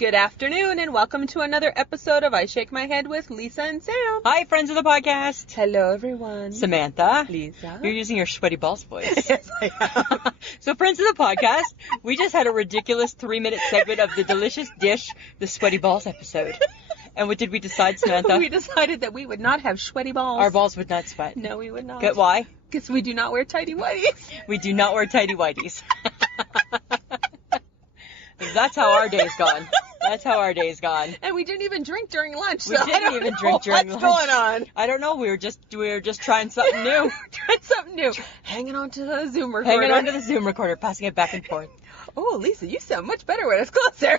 Good afternoon, and welcome to another episode of I Shake My Head with Lisa and Sam. Hi, friends of the podcast. Hello, everyone. Samantha. Lisa. You're using your sweaty balls voice. Yes, I am. So, friends of the podcast, we just had a ridiculous 3-minute segment of the delicious dish, the sweaty balls episode. And what did we decide, Samantha? We decided that we would not have sweaty balls. Our balls would not sweat. No, we would not. Good, why? Because we do not wear tighty whities. We do not wear tighty whities. That's how our day's gone. That's how our day's gone. And we didn't even drink during lunch. We didn't even drink during lunch. What's going on? I don't know. We were just trying something new. Trying something new. Hanging on to the Zoom recorder. Hanging on to the Zoom recorder, passing it back and forth. Oh, Lisa, you sound much better when it's closer.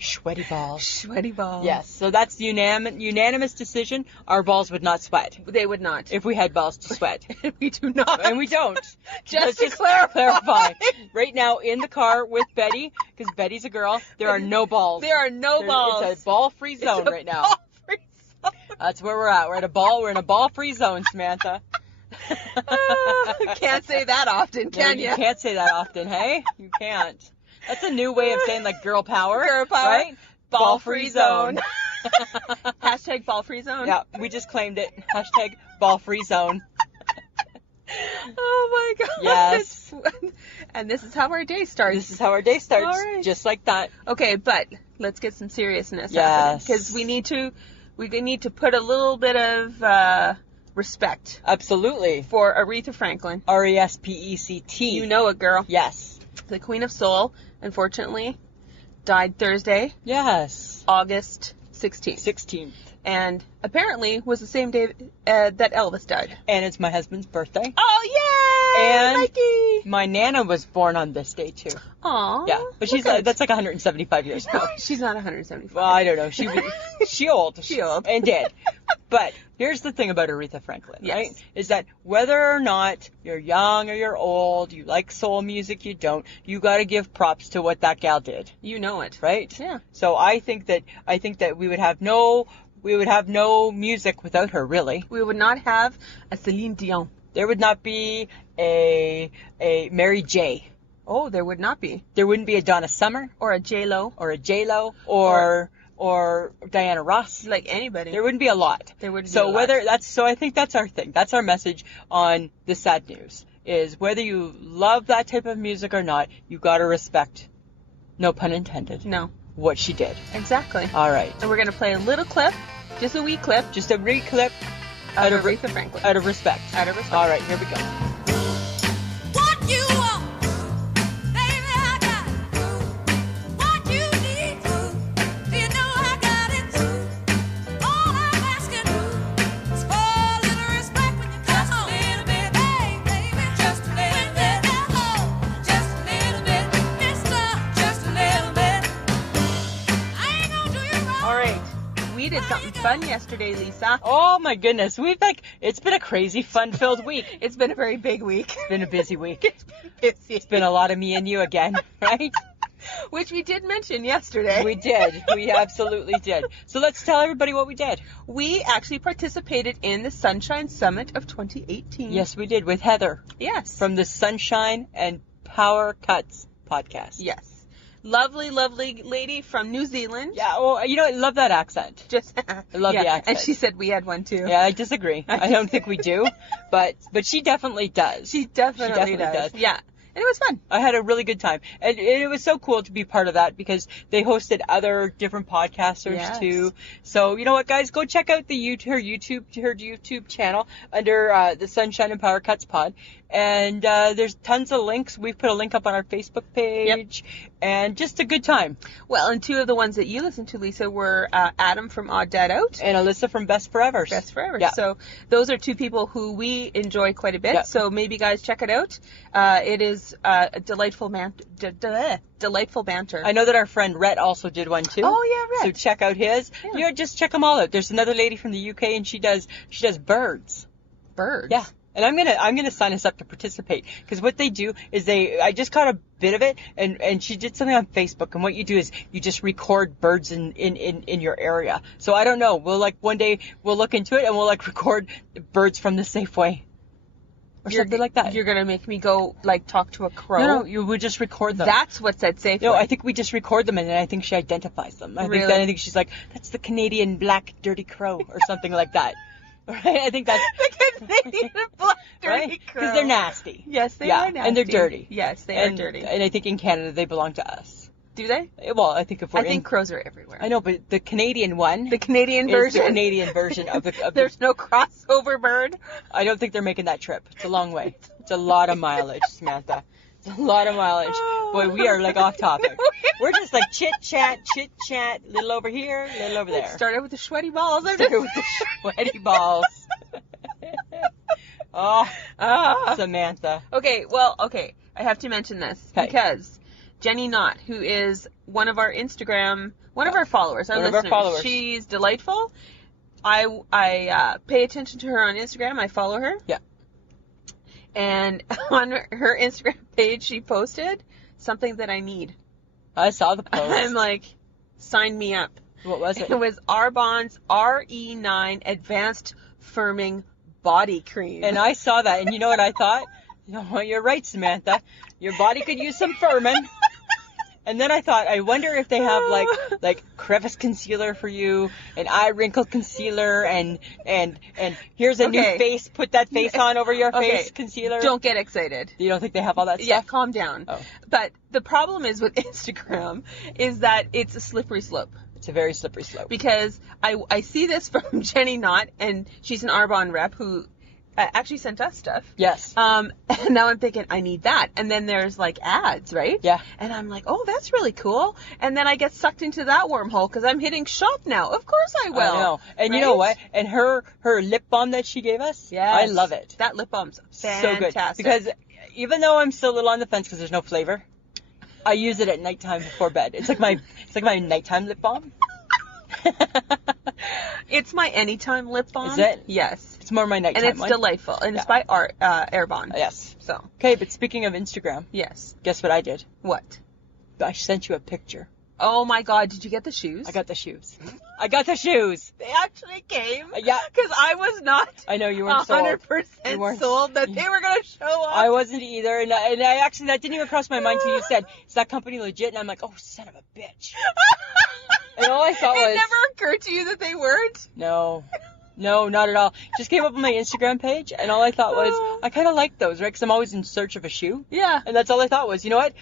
Sweaty balls. Sweaty balls. Yes, so that's the unanimous decision. Our balls would not sweat. They would not. If we had balls to sweat. We do not. And we don't. Just Let's to clarify. Right now, in the car with Betty, because Betty's a girl, there are no balls. There are no balls. It's a ball-free zone right now. Ball-free zone. That's where we're at. We're in a ball-free zone, Samantha. Can't say that often, can you? You Can't say that often, hey? You can't. That's a new way of saying, like, girl power. Girl power. Right? Ball-free zone. Hashtag ball-free zone. Yeah, we just claimed it. Hashtag ball-free zone. Oh, my God. Yes. And this is how our day starts. This is how our day starts. All right. Just like that. Okay, but let's get some seriousness happening. Yes. Because we need to put a little bit of respect. Absolutely. For Aretha Franklin. Respect. You know it, girl. Yes. The Queen of Soul, unfortunately, died Thursday. Yes. August 16th. 16th. And apparently was the same day that Elvis died. And it's my husband's birthday. Oh, yay! And Mikey! my Nana was born on this day, too. Aw. Yeah. But that's like 175 years ago. She's not 175. Well, I don't know. She old. She old. And dead. But here's the thing about Aretha Franklin, Yes. right? Is that whether or not you're young or you're old, you like soul music, you don't, you got to give props to what that gal did. You know it. Right? Yeah. So I think that we would have no music without her, really. We would not have a Celine Dion. There would not be a Mary J. Oh, there would not be. There wouldn't be a Donna Summer. Or a J-Lo. Or a J-Lo. Or Diana Ross. Like anybody. There wouldn't be a lot. There wouldn't be a lot. So I think that's our thing. That's our message on the sad news. Is whether you love that type of music or not, you gotta respect, no pun intended. No. What she did. Exactly. All right. And we're gonna play a little clip, just a wee clip. Just a clip. Out of Aretha Franklin. Out of respect. Out of respect. All right, here we go. What you want, baby, I got it too. What you need to, you know I got it too. All I'm asking you is for a little respect when you come home. Just a little bit, hey, baby, just a little bit. Just a little bit, mister, just a little bit. I ain't gonna do you wrong. All right. We did something fun yesterday, Lisa. Oh my goodness, it's been a crazy fun-filled week. It's been a very big week. It's been a busy week. It's been busy. It's been a lot of me and you again, right? Which we did mention yesterday. We did. We absolutely did. So let's tell everybody what we did. We actually participated in the Sunshine Summit of 2018. Yes, we did, with Heather. Yes. From the Sunshine and Power Cuts podcast. Yes. Lovely, lovely lady from New Zealand. Yeah, well, I love that accent. I love the accent. And she said we had one too. Yeah, I disagree. I don't think we do, but she definitely does. She definitely does. Yeah. And it was fun. I had a really good time. And it was so cool to be part of that because they hosted other different podcasters too. So, you know what, guys? Go check out her YouTube channel under the Sunshine and Power Cuts pod. And there's tons of links. We've put a link up on our Facebook page. Yep. And just a good time. Well, and two of the ones that you listened to, Lisa, were Adam from Odd Dad Out. And Alyssa from Best Forever. Best Forever. Yeah. So those are two people who we enjoy quite a bit. Yeah. So maybe, guys, check it out. It is a delightful banter. I know that our friend Rhett also did one too. Oh, yeah, Rhett. So check out his. Yeah. Just check them all out. There's another lady from the UK and she does birds. Birds? Yeah. And I'm gonna sign us up to participate because what they do is I just caught a bit of it and she did something on Facebook and what you do is you just record birds in your area. So I don't know. One day we'll look into it and we'll record birds from the Safeway. or something like that. You're gonna make me go like talk to a crow. No, you would just record them. That's what's at Safeway. No, I think we just record them, and then I think she identifies them. I think she's like, that's the Canadian black dirty crow, or something like that. Right? I think that's the Canadian black dirty right, crow. because they're nasty. Yes, they are nasty. And they're dirty. Yes, they are dirty. And I think in Canada they belong to us. Do they? Well, I think if we're I think crows are everywhere. I know, but the Canadian one, the Canadian is version. the Canadian version of the. There's no crossover bird. I don't think they're making that trip. It's a long way. It's a lot of mileage, Samantha. It's a lot of mileage. Boy, we are like off topic. We're just like chit chat, little over here, little over there. Started with the sweaty balls. Started with the sweaty balls. Samantha. Okay, I have to mention this because Jenny Knott, who is one of our Instagram, one of our followers, our listeners, she's delightful. I pay attention to her on Instagram. I follow her. Yeah. And on her Instagram page, she posted something that I need. I saw the post. I'm like, sign me up. What was it? It was Arbonne's RE9 Advanced Firming Body Cream. And I saw that, and you know what I thought? You know what, you're right, Samantha. Your body could use some firming. And then I thought, I wonder if they have like crevice concealer for you, an eye wrinkle concealer, and here's a new face. Put that face on over your face concealer. Don't get excited. You don't think they have all that stuff? Yeah, calm down. Oh. But the problem is with Instagram is that it's a slippery slope. It's a very slippery slope. Because I see this from Jenny Knott, and she's an Arbonne rep who actually sent us stuff. Yes. And now I'm thinking, I need that. And then there's like ads, right? Yeah. And I'm like, oh, that's really cool. And then I get sucked into that wormhole because I'm hitting shop now. Of course I will. I know. And you know what? And her lip balm that she gave us, yes, I love it. That lip balm's fantastic. So good. Because even though I'm still a little on the fence because there's no flavor, I use it at nighttime before bed. It's like my nighttime lip balm. It's my anytime lip balm. Is it? Yes. It's more my nighttime and it's one. delightful. And it's by Arbonne. Yes. So. Okay, but speaking of Instagram. Yes. Guess what I did? What? I sent you a picture. Oh my God, did you get the shoes? I got the shoes. I got the shoes. They actually came. Yeah. Because I was not. I know you weren't 100% sold that they were going to show up. I wasn't either. And I actually, that didn't even cross my mind until you said, is that company legit? And I'm like, oh, son of a bitch. And all I thought was... It never occurred to you that they weren't? No, not at all. Just came up on my Instagram page, and all I thought was, I kind of like those, right? Because I'm always in search of a shoe. Yeah. And that's all I thought was, you know what?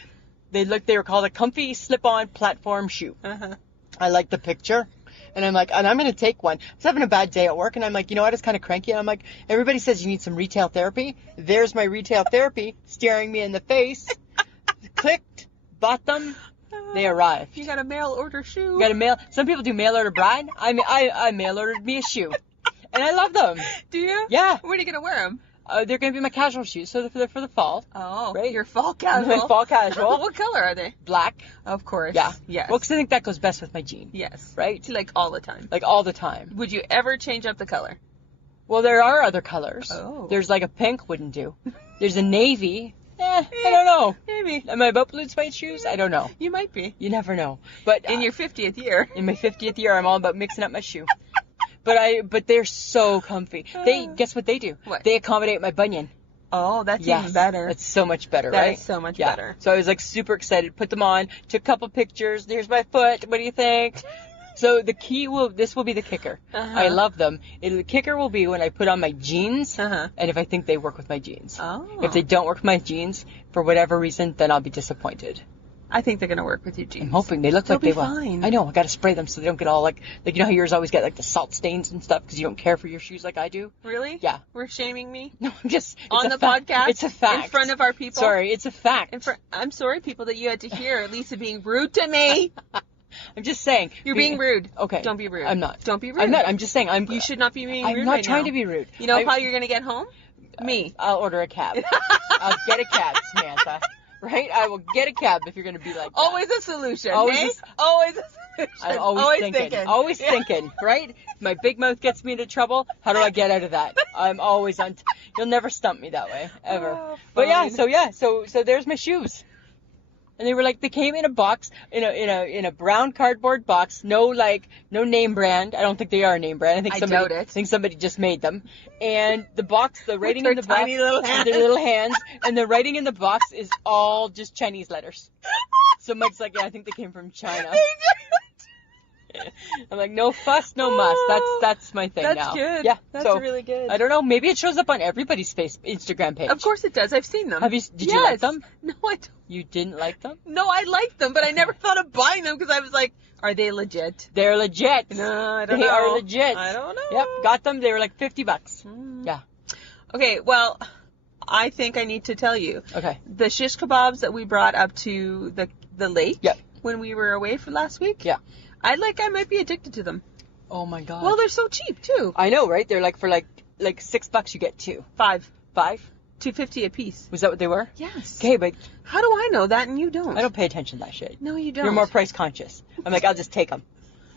They were called a comfy slip-on platform shoe. Uh-huh. I like the picture. And I'm like, and I'm going to take one. I was having a bad day at work, and I'm like, you know what? It's kind of cranky. And I'm like, everybody says you need some retail therapy. There's my retail therapy staring me in the face. Clicked, bought them. They arrived. You got a mail order shoe. Some people do mail order bride. I mail ordered me a shoe. And I love them. Do you? Yeah. When are you going to wear them? They're going to be my casual shoes, so they're for the fall. Oh, right? Your fall casual. My fall casual. What color are they? Black. Of course. Yeah. Yes. Well, because I think that goes best with my jean. Yes. Right? Like all the time. Like all the time. Would you ever change up the color? Well, there are other colors. Oh. There's like a pink, wouldn't do. There's a navy. I don't know. Maybe. Am I about blue suede shoes? I don't know. You might be. You never know. But in your 50th year. In my 50th year, I'm all about mixing up my shoe. But they're so comfy. Guess what they do? What? They accommodate my bunion. Oh, that's even better. That's so much better, right? That's so much better. So I was like super excited. Put them on. Took a couple pictures. Here's my foot. What do you think? So this will be the kicker. Uh-huh. I love them. The kicker will be when I put on my jeans, and if I think they work with my jeans. Oh. If they don't work with my jeans, for whatever reason, then I'll be disappointed. I think they're going to work with your jeans. I'm hoping. They look like they will. Fine. I know. I got to spray them so they don't get all like you know how yours always get like the salt stains and stuff because you don't care for your shoes like I do. Really? Yeah. We're shaming me? No, I'm just... On the podcast? It's a fact. In front of our people? Sorry, it's a fact. I'm sorry, people, that you had to hear Lisa being rude to me. I'm just saying. You're being rude. Okay. Don't be rude. I'm not. Don't be rude. I'm not. I'm just saying. You should not be being rude. I'm not trying to be rude. You know how you're going to get home? Me. I'll order a cab. I'll get a cab, Samantha. Right? I will get a cab if you're going to be like that. Always a solution. Always eh? a- Always a solution. I'm always thinking. Always thinking, right? My big mouth gets me into trouble. How do I get out of that? I'm always on... You'll never stump me that way, ever. Oh, but fine. so there's my shoes. And they were like, they came in a box, in a brown cardboard box, no name brand. I don't think they are a name brand. I think somebody just made them. And the box, the writing in the box, tiny little hands. with their little hands, and the writing in the box is all just Chinese letters. So Mike's like, yeah, I think they came from China. I'm like, no fuss, no muss. That's my thing now. That's good. Yeah, that's so, really good. I don't know. Maybe it shows up on everybody's Instagram page. Of course it does. I've seen them. Did you like them? No, I don't. You didn't like them? No, I liked them, but I never thought of buying them because I was like, are they legit? They're legit. No, I don't know. They are legit. I don't know. Yep, got them. They were like $50. Yeah. Okay, well, I think I need to tell you. Okay. The shish kebabs that we brought up to the lake Yep. when we were away for last week. Yeah. I might be addicted to them. Oh my god. Well, they're so cheap too. I know, right? They're like for like $6 you get 2. 5. $2.50 $2.50 a piece. Was that what they were? Yes. Okay, but How do I know that and you don't? I don't pay attention to that shit. No, you don't. You're more price conscious. I'm like, I'll just take them.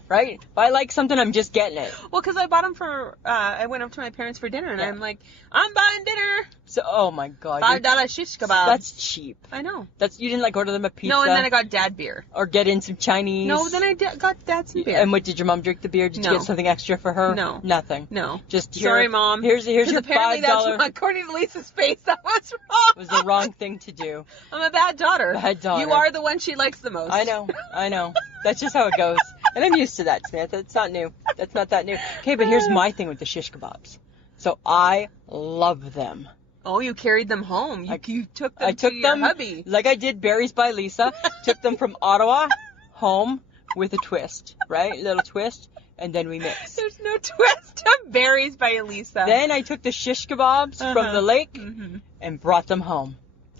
Right? If I like something, I'm just getting it. Well, because I bought them for, I went up to my parents for dinner and I'm like, I'm buying dinner. So, oh my god. $5 shish kebab. That's cheap. I know. You didn't like order them a pizza? No, and then I got dad beer. Or get in some Chinese? No, then I got dad some beer. And what, did your mom drink the beer? Did you No. get something extra for her? No. Nothing? No. Just Sorry, Mom. Here's your apparently $5. that's according to Lisa's face, that was wrong. Was the wrong thing to do. I'm a bad daughter. Bad daughter. You are the one she likes the most. I know. That's just how it goes. And I'm used to that, Samantha. It's not new. That's not that new. Okay, but here's my thing with the shish kebabs. So I love them. Oh, you carried them home. You took them I took to your them, hubby. like I did Berries by Lisa. Took them from Ottawa home with a twist, right? Little twist. And then we mix. There's no twist to Berries by Elisa. Then I took the shish kebabs from the lake and brought them home.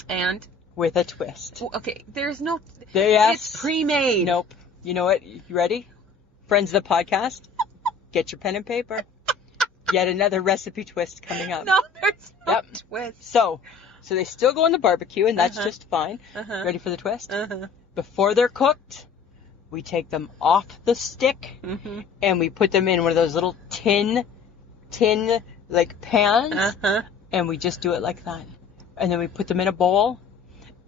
And? With a twist. Well, okay, there's no... Yes. It's pre-made. Nope. You know what? You ready? Friends of the podcast, get your pen and paper. Yet another recipe twist coming up. No, there's no twist. So they still go in the barbecue, and that's just fine. Ready for the twist? Before they're cooked, we take them off the stick, and we put them in one of those little tin like pans, and we just do it like that. And then we put them in a bowl,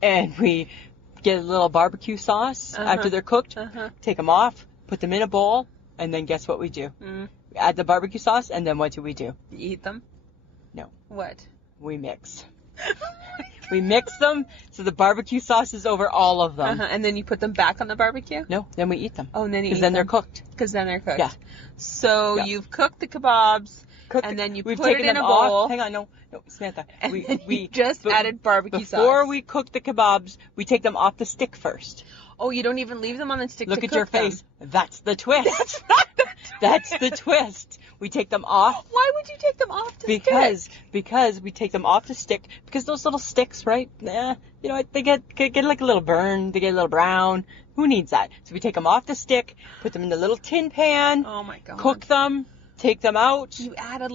and we get a little barbecue sauce after they're cooked, take them off, put them in a bowl, and then guess what we do? We add the barbecue sauce, and then what do we do? You eat them? No. What? We mix. We mix them so the barbecue sauce is over all of them. And then you put them back on the barbecue? No, then we eat them. Oh, and then you eat them. Because then they're cooked. Because then they're cooked. Yeah. So you've cooked the kebabs, and then you put it in a bowl. Off. Hang on, no, Samantha. We just added barbecue sauce. Before we cook the kebabs, we take them off the stick first. Oh, you don't even leave them on the stick Look to at cook your face. them. That's the twist. That's not the twist. That's the twist. We take them off. Why would you take them off the stick? Because we take them off the stick. Because those little sticks, right? You know, they get like a little burn. They get a little brown. Who needs that? So we take them off the stick, put them in the little tin pan. Oh my god. Cook them. Take them out. You add a...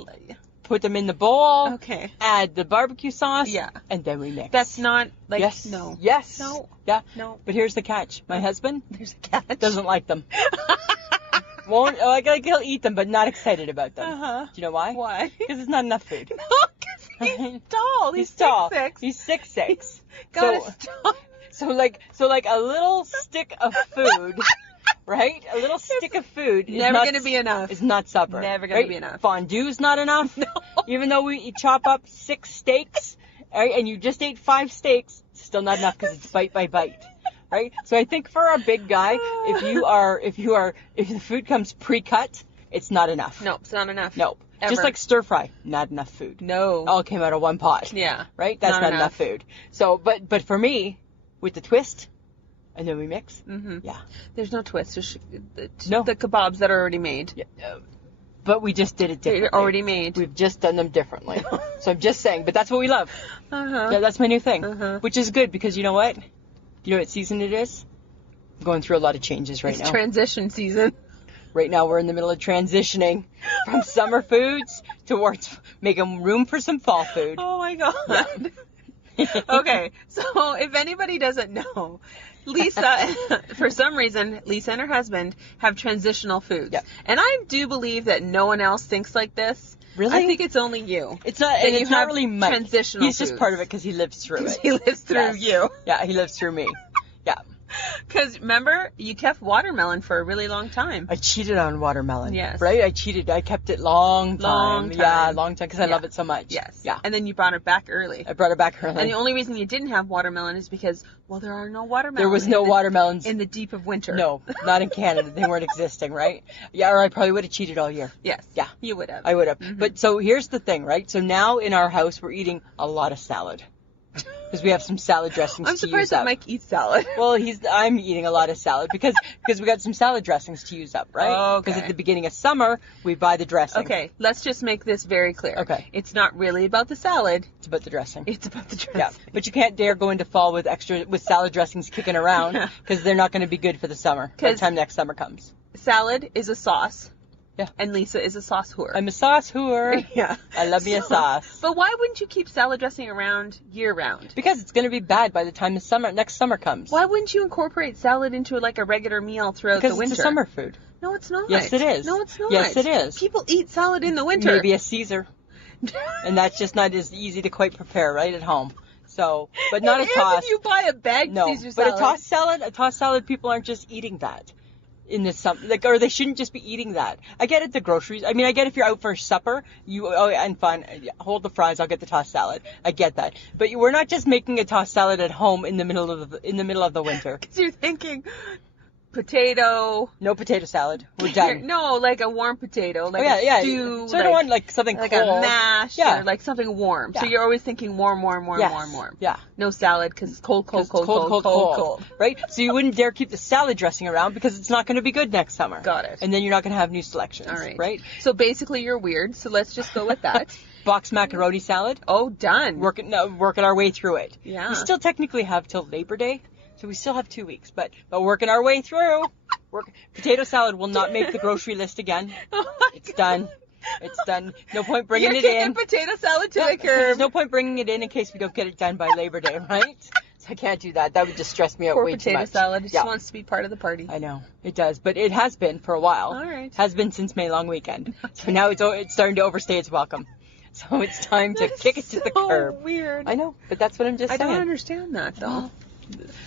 Put them in the bowl. Okay. Add the barbecue sauce. Yeah. And then we mix. That's not like... Yes. No. Yes. No. Yeah. No. But here's the catch. My husband... There's a catch. Doesn't like them. He'll eat them, but not excited about them. Do you know why? Why? Because it's not enough food. No, because he's tall. He's tall. 6'6". He's 6'6". Gotta stop. So like a little stick of food, right? A little stick of food is Never gonna be enough. It's not supper. Never gonna be enough. Fondue's not enough. No. Even though we chop up 6 steaks, right, and you just ate 5 steaks, it's still not enough because it's bite by bite. Right? So I think for a big guy, if the food comes pre-cut, it's not enough. No, it's not enough. No. Ever. Just like stir fry, not enough food. No. All came out of one pot. Yeah. Right? That's not enough food. So, but for me, with the twist, and then we mix. Yeah. There's no twist. There's No. the kebabs that are already made. Yeah. But we just did it differently. They're already made. We've just done them differently. So I'm just saying, but that's what we love. Yeah, that's my new thing. Which is good because you know what? You know what season it is? I'm going through a lot of changes right now. It's transition season. Right now we're in the middle of transitioning from summer foods towards making room for some fall food. Oh my god. Yeah. Okay, so if anybody doesn't know, Lisa, for some reason, Lisa and her husband have transitional foods. Yep. And I do believe that no one else thinks like this. Really? I think it's only you. It's not, and it's not really Mike. Transitional He's just foods. part of it because he lives through it. He lives through you. Yeah, he lives through me. Yeah. Because remember, you kept watermelon for a really long time. I cheated on watermelon. Yes. Right? I cheated. I kept it long time. Yeah, long time because I love it so much. Yes. Yeah. And then you brought it back early. I brought it back early. And the only reason you didn't have watermelon is because, well, there are no watermelons. There was no watermelons. In the deep of winter. No, not in Canada. They weren't existing, right? Yeah, or I probably would have cheated all year. Yes. Yeah. You would have. I would have. But so here's the thing, right? So now in our house, we're eating a lot of salad. Because we have some salad dressings to use up. I'm surprised that Mike eats salad. Well, I'm eating a lot of salad because we got some salad dressings to use up, right? Okay. Because at the beginning of summer, we buy the dressing. Okay, let's just make this very clear. Okay. It's not really about the salad. It's about the dressing. It's about the dressing. Yeah, but you can't dare go into fall with salad dressings kicking around because they're not going to be good for the summer by the time next summer comes. Salad is a sauce. Yeah. And Lisa is a sauce whore. I'm a sauce whore. Yeah. I love me a sauce. But why wouldn't you keep salad dressing around year round? Because it's going to be bad by the time next summer comes. Why wouldn't you incorporate salad into like a regular meal throughout the winter? Because it's a summer food. No, it's not. Yes, it is. No, it's not. Yes, it is. People eat salad in the winter. Maybe a Caesar. And that's just not as easy to quite prepare right at home. So, but not a toss. If you buy a bag Caesar salad. But a tossed salad, people aren't just eating that. In the summer, or they shouldn't just be eating that. I get it, the groceries. I mean, I get if you're out for supper, and fine, hold the fries, I'll get the tossed salad. I get that, but we're not just making a tossed salad at home in the middle of the winter. Because you're thinking potato. No potato salad. We're done. No, like a warm potato, like a stew. So I don't want like something like cold. a mash, or like something warm. Yeah. So you're always thinking warm. Yeah. No salad because it's cold. Right? So you wouldn't dare keep the salad dressing around because it's not going to be good next summer. Got it. And then you're not going to have new selections. All right. Right? So basically you're weird. So let's just go with that. Boxed macaroni salad. Oh, done. Working our way through it. Yeah. We still technically have till Labor Day. So we still have 2 weeks, but working our way through. Potato salad will not make the grocery list again. It's done. It's done. No point bringing it in. Potato salad to the curb. There's no point bringing it in case we don't get it done by Labor Day, right? So I can't do that. That would just stress me out way too much. Potato salad. It just wants to be part of the party. I know. It does. But it has been for a while. All right. It has been since May long weekend. So now it's starting to overstay its welcome. So it's time to kick it to the curb. So weird. I know. But that's what I'm just saying. I don't understand that, though.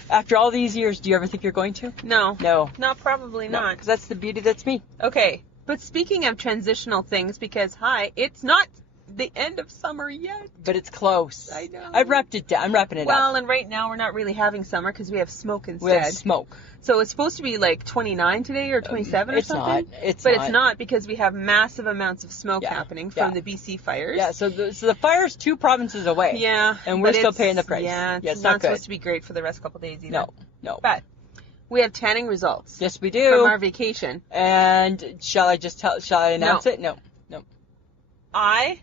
After all these years, do you ever think you're going to? No. No. Probably not. Because that's the beauty that's me. Okay. But speaking of transitional things, because, it's not the end of summer yet. But it's close. I know. I've wrapped it down. I'm wrapping it up. Well, and right now we're not really having summer because we have smoke instead. We have smoke. So it's supposed to be like 29 today or 27 or something. It's not because we have massive amounts of smoke happening from the BC fires. Yeah, so the fire's 2 provinces away. Yeah. And we're still paying the price. Yeah, it's not supposed to be great for the rest couple days either. No. But we have tanning results. Yes, we do. From our vacation. And shall I announce it? No. I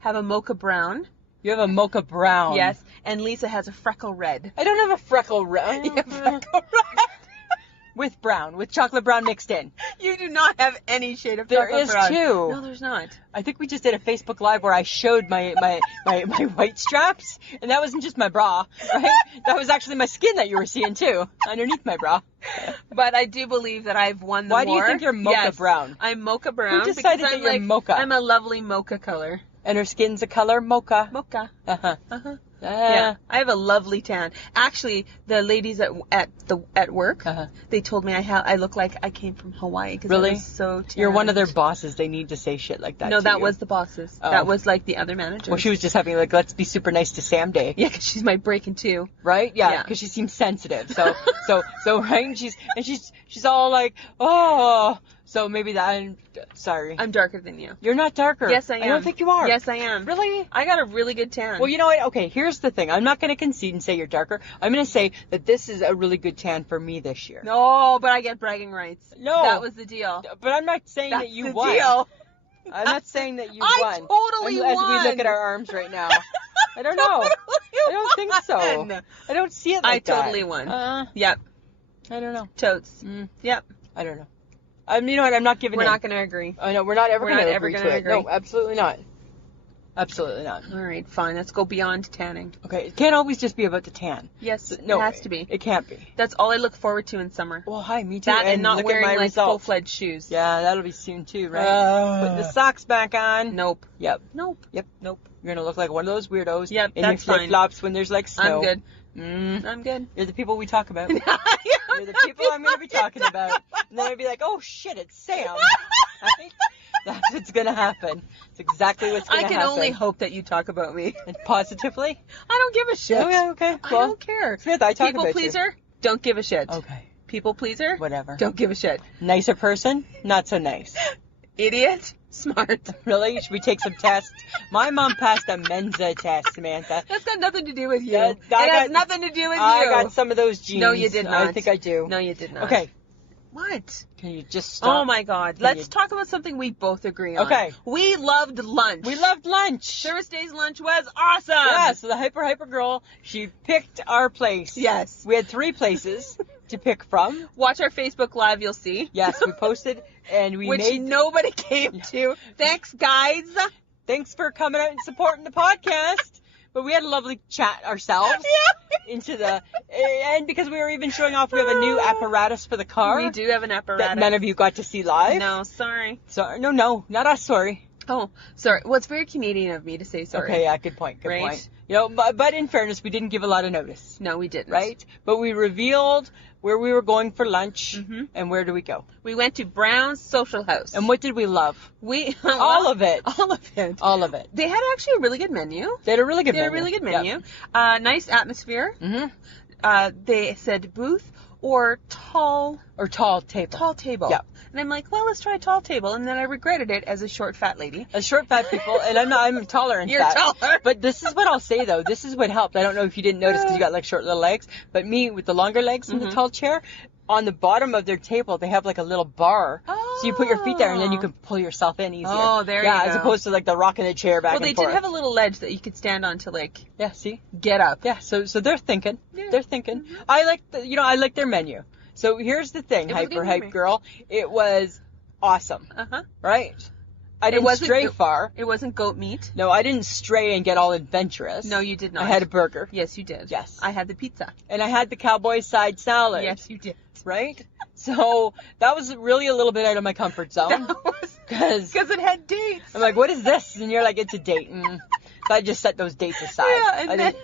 have a mocha brown. You have a mocha brown. Yes, and Lisa has a freckle red. I don't have a freckle red. You have freckle red. With chocolate brown mixed in. You do not have any shade of chocolate brown. There is too. No, there's not. I think we just did a Facebook Live where I showed my white straps, and that wasn't just my bra, right? That was actually my skin that you were seeing too, underneath my bra. But I do believe that I've won the war. Why do you think you're mocha brown? I'm mocha brown. Who decided that you're mocha? I'm a lovely mocha color. And her skin's a color mocha. Mocha. Uh-huh. Yeah, I have a lovely tan. Actually, the ladies at work, they told me I look like I came from Hawaii because I was so tan. You're one of their bosses. They need to say shit like that. No, that was the bosses. Oh. That was like the other managers. Well, she was just having let's be super nice to Sam Day. Yeah, because she's my break in two. Right? Yeah, because she seems sensitive. So right? And she's all like, oh. So maybe I'm sorry. I'm darker than you. You're not darker. Yes, I am. I don't think you are. Yes, I am. Really? I got a really good tan. Well, you know what? Okay, here's the thing. I'm not going to concede and say you're darker. I'm going to say that this is a really good tan for me this year. No, but I get bragging rights. No. That was the deal. But I'm not saying that you won. Deal. I'm not saying that you I won. Totally won. As we look at our arms right now. I don't know. I don't think so. I don't see it like that. I totally won. Yep. I don't know. Totes. Yep. I don't know. You know what? I'm not giving in. We're not going to agree. I know. We're not ever going to agree to it. Agree. No, absolutely not. Absolutely not. All right, fine. Let's go beyond tanning. Okay. It can't always just be about the tan. Yes, no, it has to be. It can't be. That's all I look forward to in summer. Well, hi, me too. That and not wearing like full-fledged shoes. Yeah, that'll be soon too, right? Put the socks back on. Nope. Yep. Nope. Yep. Nope. You're gonna look like one of those weirdos. Yep, in that's your flip-flops when there's like snow. I'm good. I'm good. You're the people we talk about. You're the people I'm going to be talking about. And then I'd be like, oh shit, it's Sam. Right? That's what's going to happen. It's exactly what's going to happen. I can only hope that you talk about me. And positively? I don't give a shit. Okay. Well, I don't care. Smith, I talk People about pleaser, you. don't give a shit. Okay. People pleaser, Whatever. don't give a shit. Nicer person? Not so nice. Idiot, smart. Really? Should we take some tests? My mom passed a Mensa test, Samantha. That's got nothing to do with you. That- It has nothing to do with you. I got some of those genes. No, you did not. I think I do. No, you did not. Okay. What? Can you just stop? Oh my God. Let's talk about something we both agree on. Okay. We loved lunch. We loved lunch. Thursday's lunch was awesome. Yeah, so the hyper girl, she picked our place. Yes. We had 3 places to pick from. Watch our Facebook Live, you'll see. Yes, we posted and we Which made... nobody came to. Thanks, guys. Thanks for coming out and supporting the podcast. But we had a lovely chat ourselves. Into the... And because we were even showing off, we have a new apparatus for the car. We do have an apparatus. That none of you got to see live. No, sorry. Sorry. No, not us, sorry. Oh, sorry. Well, it's very Canadian of me to say sorry. Okay, yeah, good point. Right? Point. You know, but in fairness, we didn't give a lot of notice. No, we didn't. Right? But we revealed where we were going for lunch, and where do we go? We went to Brown's Social House. And what did we love? All of it. All of it. All of it. They had actually a really good menu. They had a really good menu. Yep. Nice atmosphere. Mm-hmm. They said booth or tall table. Tall table. Yep. And I'm like, well, let's try a tall table. And then I regretted it as a short, fat lady. A short, fat people, and I'm taller and You're fat. taller. But this is what I'll say, though. This is what helped. I don't know if you didn't notice because you got, like, short little legs. But me, with the longer legs in the tall chair, on the bottom of their table, they have, like, a little bar. Oh. So you put your feet there, and then you can pull yourself in easier. Oh, there you go. Yeah, as opposed to, like, the rocking the chair back and forth. Well, they did have a little ledge that you could stand on to, like, yeah, see? get up. Yeah, so they're thinking. Yeah. They're thinking. I like their menu. So here's the thing, hype girl. It was awesome. Right? I didn't stray far. It wasn't goat meat. No, I didn't stray and get all adventurous. No, you did not. I had a burger. Yes, you did. Yes. I had the pizza. And I had the cowboy side salad. Yes, you did. Right? So that was really a little bit out of my comfort zone. Because it had dates. I'm like, what is this? And you're like, it's a date. So I just set those dates aside. Yeah, and then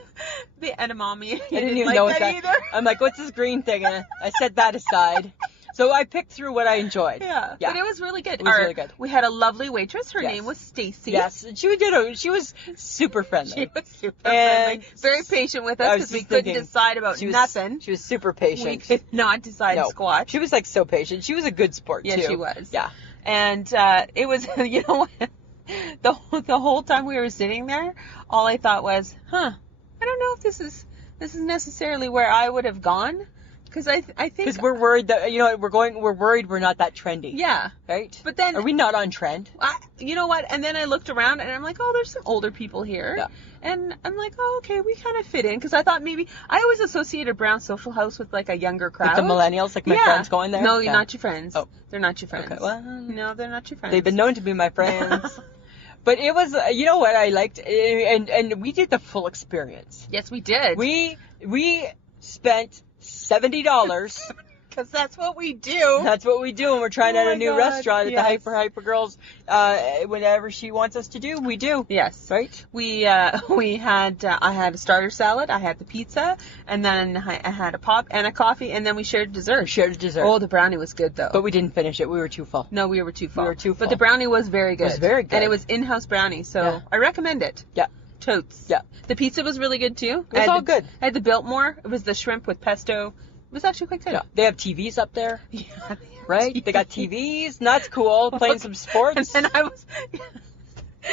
the edamame. I didn't even know that either. I'm like, what's this green thing? And I set that aside. So I picked through what I enjoyed. Yeah. But it was really good. It was really good. We had a lovely waitress. Her name was Stacy. Yes. She was super friendly. She was super friendly. Very patient with us because we couldn't decide about nothing. She was super patient. We could not decide squat. She was like so patient. She was a good sport too. Yeah, she was. Yeah. And it was, you know what? The whole time we were sitting there, all I thought was, I don't know if this is necessarily where I would have gone. Because I think... Because we're worried that, we're worried we're not that trendy. Yeah. Right? But then... Are we not on trend? You know what? And then I looked around and I'm like, oh, there's some older people here. Yeah. And I'm like, oh, okay, we kind of fit in. Because I thought maybe... I always associated Brown Social House with, like, a younger crowd. With the millennials, like my friends going there? No, you're not your friends. Oh. They're not your friends. Okay, well... No, they're not your friends. They've been known to be my friends. But it was, you know what I liked? And we did the full experience. Yes, we did. We spent $70. Because that's what we do. That's what we do when we're trying out a new restaurant at the Hyper Girls. Whenever she wants us to do, we do. Yes. Right? We had, I had a starter salad, I had the pizza, and then I had a pop and a coffee, and then we shared dessert. Oh, the brownie was good, though. But we didn't finish it. We were too full. No, we were too full. But the brownie was very good. It was very good. And it was in-house brownie, so I recommend it. Yeah. Totes. Yeah. The pizza was really good, too. It was all good. I had the Biltmore. It was the shrimp with pesto. It was actually quite good. Yeah. They have TVs up there. Yeah. Right? They got TVs. And that's cool. Playing some sports. And I was...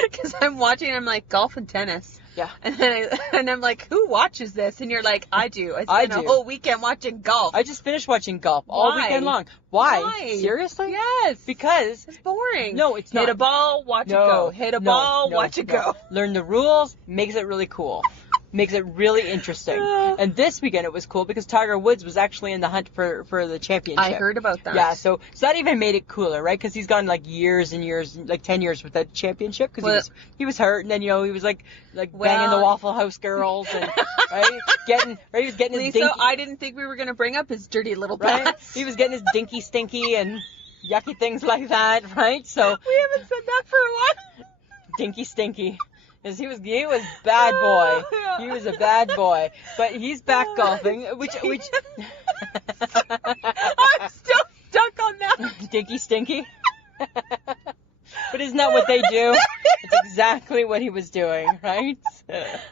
Because I'm watching, I'm like, golf and tennis. Yeah. And I'm like, who watches this? And you're like, I do. I spent a whole weekend watching golf. I just finished watching golf all weekend long. Why? Seriously? Yes. Because it's boring. No, it's not. Hit a ball, watch it go. Hit a ball, watch it go. Learn the rules, makes it really cool. Makes it really interesting. And this weekend it was cool because Tiger Woods was actually in the hunt for the championship. I heard about that. Yeah, so that even made it cooler, right? Because he's gone like years and years, like 10 years with that championship because he was hurt, and then he was like banging the Waffle House girls, and he was getting his dinky. I didn't think we were gonna bring up his dirty little pants. Right? He was getting his dinky stinky and yucky things like that, right? So we haven't said that for a while. Dinky stinky. Because he was bad boy. He was a bad boy. But he's back golfing, which I'm still stuck on that. Dinky Stinky. But isn't that what they do? It's exactly what he was doing, right?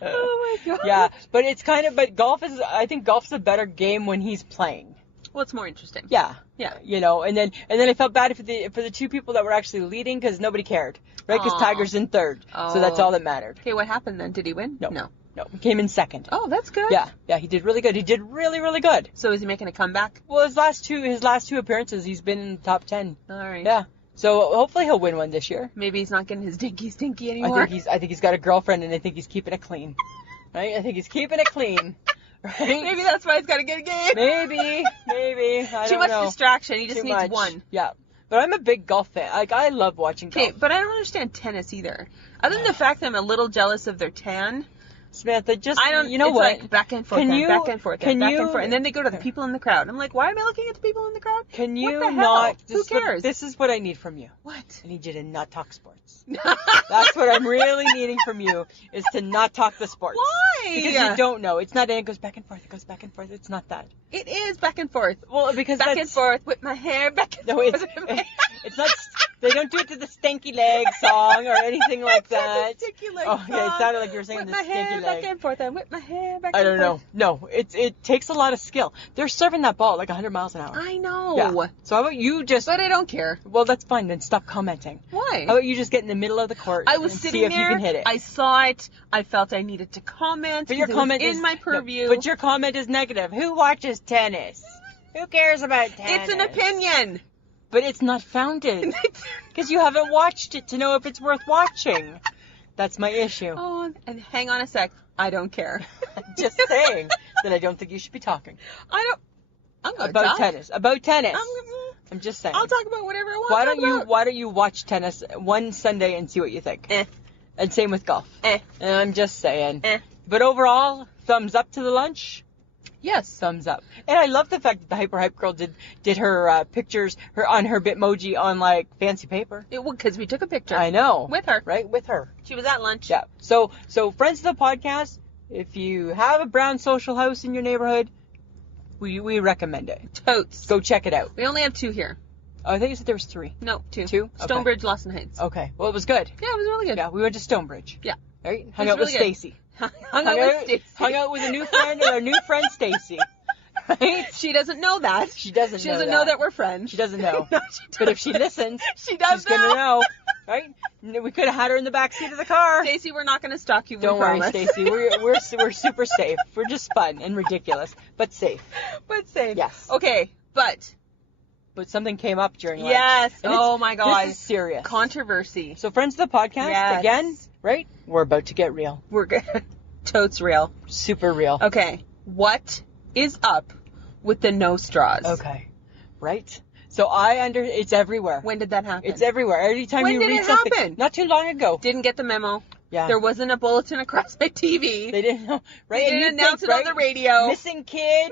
Oh my god. Yeah, but I think golf's a better game when he's playing. Well, it's more interesting. Yeah. Yeah. You know, and then I felt bad for the two people that were actually leading because nobody cared, right? Because Tiger's in third, so that's all that mattered. Okay, what happened then? Did he win? No. He came in second. Oh, that's good. Yeah, he did really good. He did really, really good. So is he making a comeback? Well, his last two appearances, he's been in the top 10. All right. Yeah. So hopefully he'll win one this year. Maybe he's not getting his dinky stinky anymore. I think he's got a girlfriend, and I think he's keeping it clean. Right? I think he's keeping it clean. Right? Maybe that's why he's got to get a game. Maybe. I don't know. Too much distraction. He just needs one. Yeah. But I'm a big golf fan. Like, I love watching golf. Okay, but I don't understand tennis either. Other than the fact that I'm a little jealous of their tan. Samantha, you know it's what? Like back and forth, back and forth, and then they go to the people in the crowd. I'm like, why am I looking at the people in the crowd? Can you what the not? hell? Who cares? This is what I need from you. What? I need you to not talk sports. That's what I'm really needing from you, is to not talk the sports. Why? Because you don't know. It's not, it goes back and forth, it goes back and forth. It's not that. It is back and forth. Well, because back and forth with my hair, back and forth. It's not, they don't do it to the Stinky Leg song or anything like that. Stinky Leg okay, it sounded like you were saying the Stinky Leg. Back and forth, and whip my hair back and forth. I don't know. No, it takes a lot of skill. They're serving that ball like 100 miles an hour. I know. Yeah. So how about you just... But I don't care. Well, that's fine. Then stop commenting. Why? How about you just get in the middle of the court I was and sitting see if there, you can hit it. I saw it. I felt I needed to comment. But your comment is in my purview. No, but your comment is negative. Who watches tennis? Who cares about tennis? It's an opinion. But it's not founded. Because you haven't watched it to know if it's worth watching. That's my issue. Oh, and hang on a sec. I don't care. Just saying that I don't think you should be talking. I'm gonna about talk. tennis. About tennis. I'm just saying. I'll talk about whatever I want. Why don't you watch tennis one Sunday and see what you think? And same with golf. And I'm just saying. But overall, thumbs up to the lunch. Yes, thumbs up. And I love the fact that the Hype Girl did her pictures on her Bitmoji on like fancy paper. Because we took a picture. I know. With her. Right, with her. She was at lunch. Yeah. So friends of the podcast, if you have a brown social house in your neighborhood, we recommend it. Totes. Go check it out. We only have 2 here. Oh, I think you said there was 3. No, 2. 2? Stonebridge, Lawson Heights. Okay. Well, it was good. Yeah, it was really good. Yeah, we went to Stonebridge. Yeah. Right? Hung out with Stacy. Hung out with a new friend and our new friend Stacy. Right? She doesn't know that. She doesn't know that we're friends. She doesn't know. No, she doesn't. But if she listens, she's going to know. Right? We could have had her in the back seat of the car. Stacy, we're not going to stalk you. Don't worry, Stacy. We're super safe. We're just fun and ridiculous, but safe. But safe. Yes. Okay, but something came up during lunch. Yes. Oh my God. This is serious. Controversy. So friends of the podcast, again, right? We're about to get real. We're good. Totes real. Super real. Okay. What is up with the no straws? Okay. Right? So it's everywhere. When did that happen? It's everywhere. Every time when you did read it something. Happen? Not too long ago. Didn't get the memo. Yeah. There wasn't a bulletin across my TV. They didn't know. Right? They didn't announce it on the radio. Missing kid.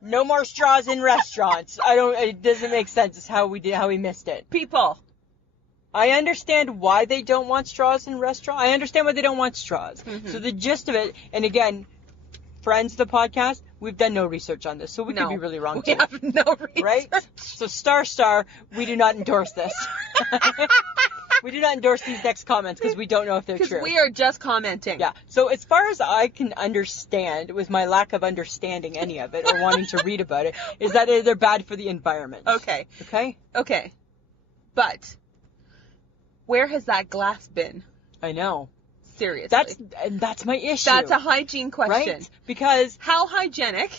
No more straws in restaurants. It doesn't make sense. It's how we missed it. People. I understand why they don't want straws in restaurants. I understand why they don't want straws. Mm-hmm. So the gist of it, and again, friends of the podcast, we've done no research on this, so we could be really wrong too. We have no research. Right? So star, we do not endorse this. We do not endorse these next comments because we don't know if they're true. Because we are just commenting. Yeah. So as far as I can understand, with my lack of understanding any of it or wanting to read about it, is that they're bad for the environment. Okay. Okay? But where has that glass been? I know. Seriously. That's my issue. That's a hygiene question. Right? Because how hygienic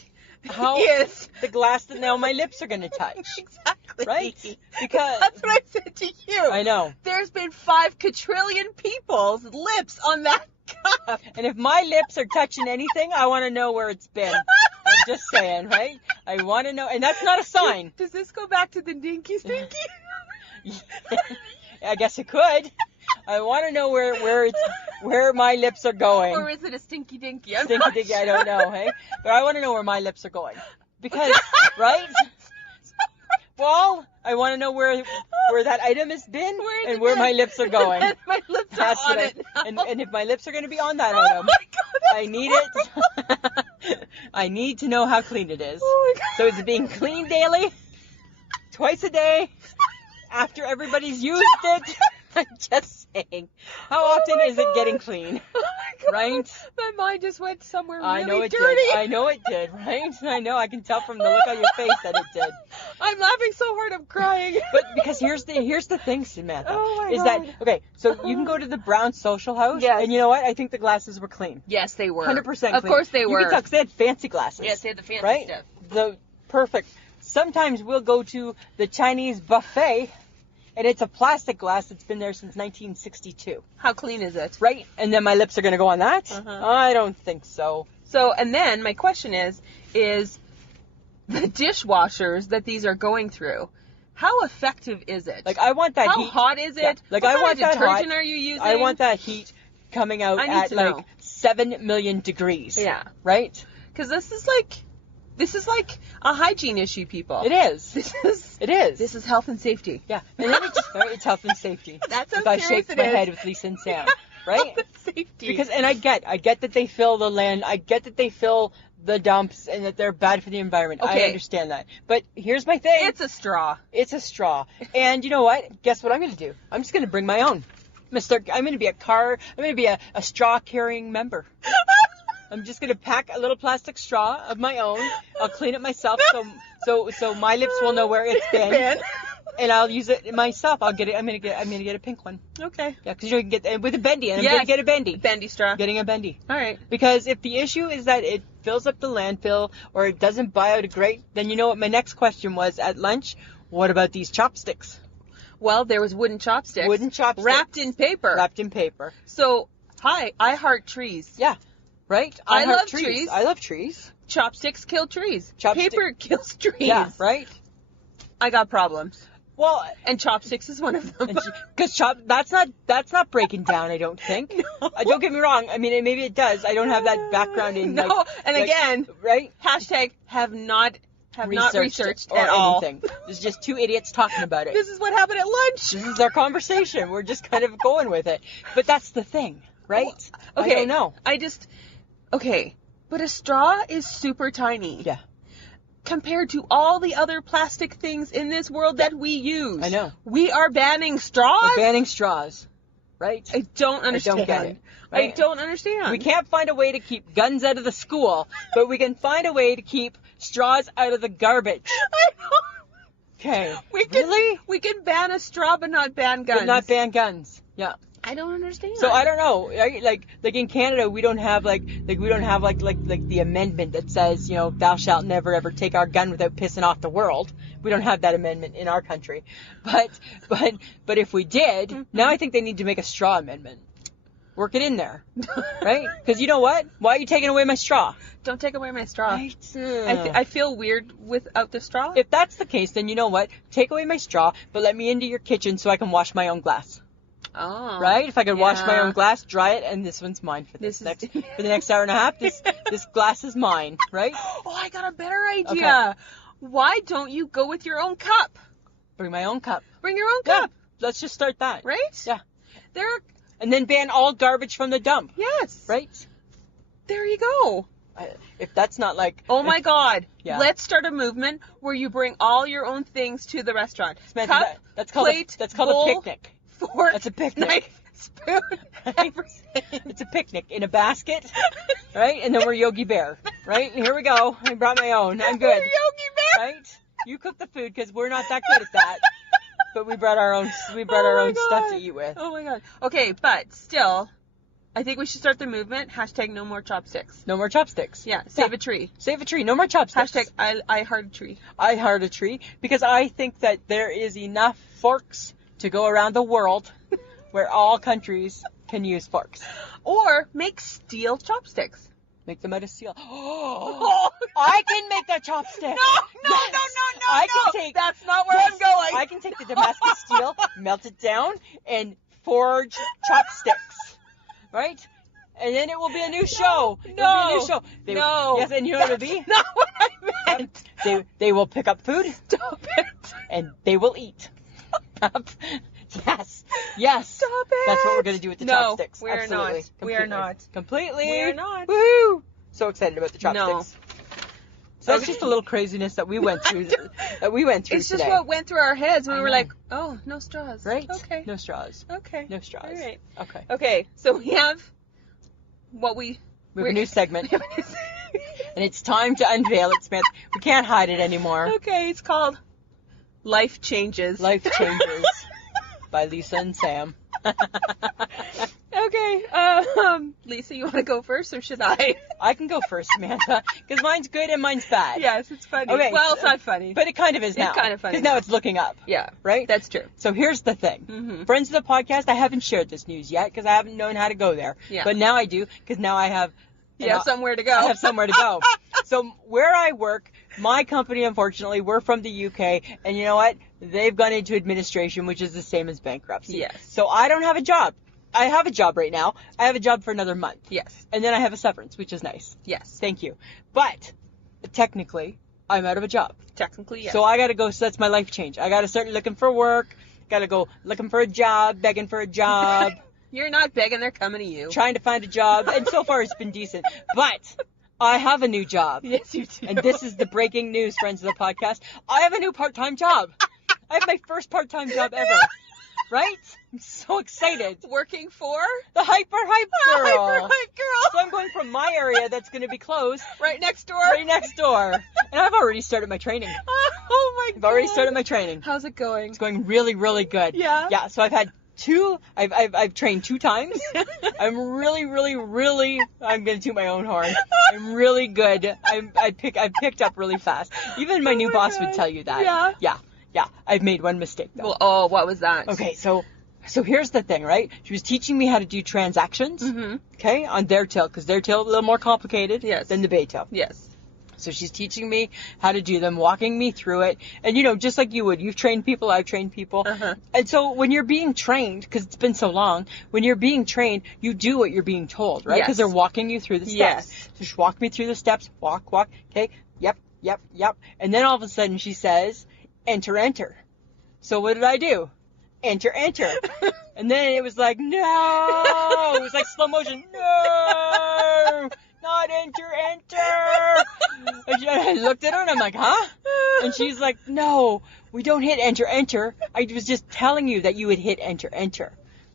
is the glass that now my lips are going to touch? Exactly. Right? Because that's what I said to you. I know. There's been 5 quadrillion people's lips on that cup. And if my lips are touching anything, I want to know where it's been. I'm just saying, right? I want to know. And that's not a sign. Does this go back to the dinky stinky? I guess it could. I want to know where my lips are going. Or is it a stinky dinky? Stinky dinky, I don't know, hey? But I want to know where my lips are going. Because, right? Well, I want to know where where that item has been Where's and it where been? my lips are going. And my lips are on it now. And if my lips are going to be on that Oh item, my God, I need it. I need to know how clean it is. Oh my God. So is it being cleaned daily? Twice a day? After everybody's used it? I'm just saying. How often is it getting clean? Oh my God. Right? My mind just went somewhere really I know it dirty. did. I know it did, right? I know. I can tell from the look on your face that it did. I'm laughing so hard I'm crying. But because here's the thing, Samantha, Oh my is God. that okay? So you can go to the Brown Social House, Yes. and you know what? I think the glasses were clean. Yes, they were. 100% clean. Of course they You were. can tell 'cause they had fancy glasses. Yes, they had the fancy right? stuff. The perfect. Sometimes we'll go to the Chinese buffet, and it's a plastic glass that's been there since 1962. How clean is it? Right? And then my lips are gonna go on that? Uh-huh. I don't think so. So, and then my question is the dishwashers that these are going through, how effective is it? Like I want that how heat. hot is it? Yeah. Like what I kind want of that detergent hot. are you using? I want that heat coming out I need at to like know. 7 million degrees. Yeah. Right? Because this is like a hygiene issue, people. It is. It is This is health and safety. Yeah. And then it's health and safety. That's how If I serious shake it my is. head with Lisa and Sam. Right? Health and safety. Because and I get that they fill the land. I get that they fill the dumps and that they're bad for the environment. I Okay. understand that. But here's my thing. It's a straw. It's a straw. And you know what? Guess what I'm going to do? I'm just going to bring my own. I'm going to be a straw carrying member. I'm just going to pack a little plastic straw of my own. I'll clean it myself so my lips will know where it's been. And I'll use it myself. I'm gonna get a pink one. Okay. Yeah, because you can get with a bendy, and I'm Yes. gonna get a bendy. Bendy straw. Getting a bendy. All right. Because if the issue is that it fills up the landfill or it doesn't biodegrade, then you know what my next question was at lunch? What about these chopsticks? Well, there was wooden chopsticks. Wooden chopsticks. Wrapped in paper. Wrapped in paper. So, hi, I heart trees. Yeah. Right? I heart love trees. I love trees. Chopsticks kill trees. Chopstick- Paper kills trees. Yeah, right? I got problems. Well, And chopsticks is one of them. because that's not breaking down, I don't think. No. Don't get me wrong. I mean, maybe it does. I don't have that background in No, and again, right? hashtag have not researched or at all. anything. There's just two idiots talking about it. This is what happened at lunch. This is our conversation. We're just kind of going with it. But that's the thing, right? Okay. I don't know. Okay. But a straw is super tiny. Yeah. Compared to all the other plastic things in this world that we use. I know. We are banning straws? We're banning straws, right? I don't understand. I don't get it. I Right? don't understand. We can't find a way to keep guns out of the school, but we can find a way to keep straws out of the garbage. I know. Okay. Really? We can ban a straw but not ban guns. But not ban guns. Yeah. I don't understand. So I don't know. Right? Like in Canada, we don't have like the amendment that says, you know, thou shalt never ever take our gun without pissing off the world. We don't have that amendment in our country. But if we did, now I think they need to make a straw amendment. Work it in there, right? Because you know what? Why are you taking away my straw? Don't take away my straw. Right. I feel weird without the straw. If that's the case, then you know what? Take away my straw, but let me into your kitchen so I can wash my own glass. Oh. Right? If I could wash my yeah. own glass, dry it, and this one's mine for for the next hour and a half. This glass is mine, right? Oh, I got a better idea. Okay. Why don't you go with your own cup? Bring my own cup. Bring your own Yeah. cup. Let's just start that. Right? Yeah. And And then ban all garbage from the dump. yes. Right? There you go. If that's not like... Oh my God. Yeah. Let's start a movement where you bring all your own things to the restaurant. Samantha, Cup, that's called plate, that's called bowl, a picnic. fork, That's a picnic. knife, spoon, everything. It's a picnic in a basket, right? And then we're Yogi Bear, right? Here we go. I brought my own. I'm good, Yogi Bear. right? You cook the food because we're not that good at that. But we brought our own. We brought Oh our my own stuff to God. eat with. Oh my God. Okay, but still, I think we should start the movement. Hashtag no more chopsticks. No more chopsticks. Yeah, save a tree. Save a tree. No more chopsticks. Hashtag I heart a tree. I heart a tree because I think that there is enough forks to go around the world where all countries can use forks. Or make steel chopsticks. Make them out of steel. Oh, I can make the chopstick. No, Yes. I can take. That's not where I'm going. I can take the Damascus steel, melt it down, and forge chopsticks. Right? And then it will be a new show. It will be a new show. No. Yes, and you know what it'll be? Not what I meant. They will pick up food Stop it. and they will eat. up. Yes. Yes. Stop it. That's what we're going to do with the chopsticks. We are Absolutely. not. We are not. Completely. We are not. Woohoo. So excited about the chopsticks. No. So that's just a little craziness that we went through. It's just what went through our heads. We were like, oh, no straws. Right. Okay. No straws. Okay. No straws. All right. Okay. Okay. So we have what We have a new segment. And it's time to unveil it, Smith. We can't hide it anymore. Okay. It's called Life Changes. Life Changes by Lisa and Sam. Okay. Lisa, you want to go first or should I? I can go first, Samantha, because mine's good and mine's bad. Yes, it's funny. Okay, well, it's not funny. But it kind of is now. It's kind of funny. Because now it's looking up. Yeah. Right? That's true. So here's the thing. Mm-hmm. Friends of the podcast, I haven't shared this news yet because I haven't known how to go there. Yeah. But now I do because now I have... You have somewhere to go. I have somewhere to go. So where I work, my company, unfortunately, we're from the UK, and you know what? They've gone into administration, which is the same as bankruptcy. Yes. So I don't have a job. I have a job right now. I have a job for another month. Yes. And then I have a severance, which is nice. Yes. Thank you. But technically, I'm out of a job. Technically, yes. So I got to go. So that's my life change. I got to start looking for work. Got to go looking for a job, begging for a job. You're not begging, they're coming to you. Trying to find a job. And so far, it's been decent. But I have a new job. Yes, you do. And this is the breaking news, friends of the podcast. I have a new part-time job. I have my first part-time job ever. Right? I'm so excited. Working for? The Hyper Hype Girl. Hyper Hype Girl. So I'm going from my area that's going to be closed. Right next door? Right next door. And I've already started my training. Oh my God. I've already started my training. How's it going? It's going really, really good. Yeah? Yeah, so I've had I've trained 2 times. I'm really, really, really, I'm going to toot my own horn. I'm really good. I've picked up really fast. Even my new boss would tell you that. Yeah? Yeah. I've made one mistake though. Well, oh, what was that? Okay, so here's the thing, right? She was teaching me how to do transactions, okay, on their till, because their till a little more complicated than the bay till. Yes. So she's teaching me how to do them, walking me through it. And, you know, just like you would, you've trained people, I've trained people. And so when you're being trained, because it's been so long, when you're being trained, you do what you're being told, right? Because they're walking you through the steps. Yes. So she walked me through the steps, walk, okay, yep. And then all of a sudden she says, enter. So what did I do? Enter. And then it was like, no! It was like slow motion. No! Not enter. And I looked at her and I'm like, huh? And she's like, no, we don't hit enter. I was just telling you that you would hit enter.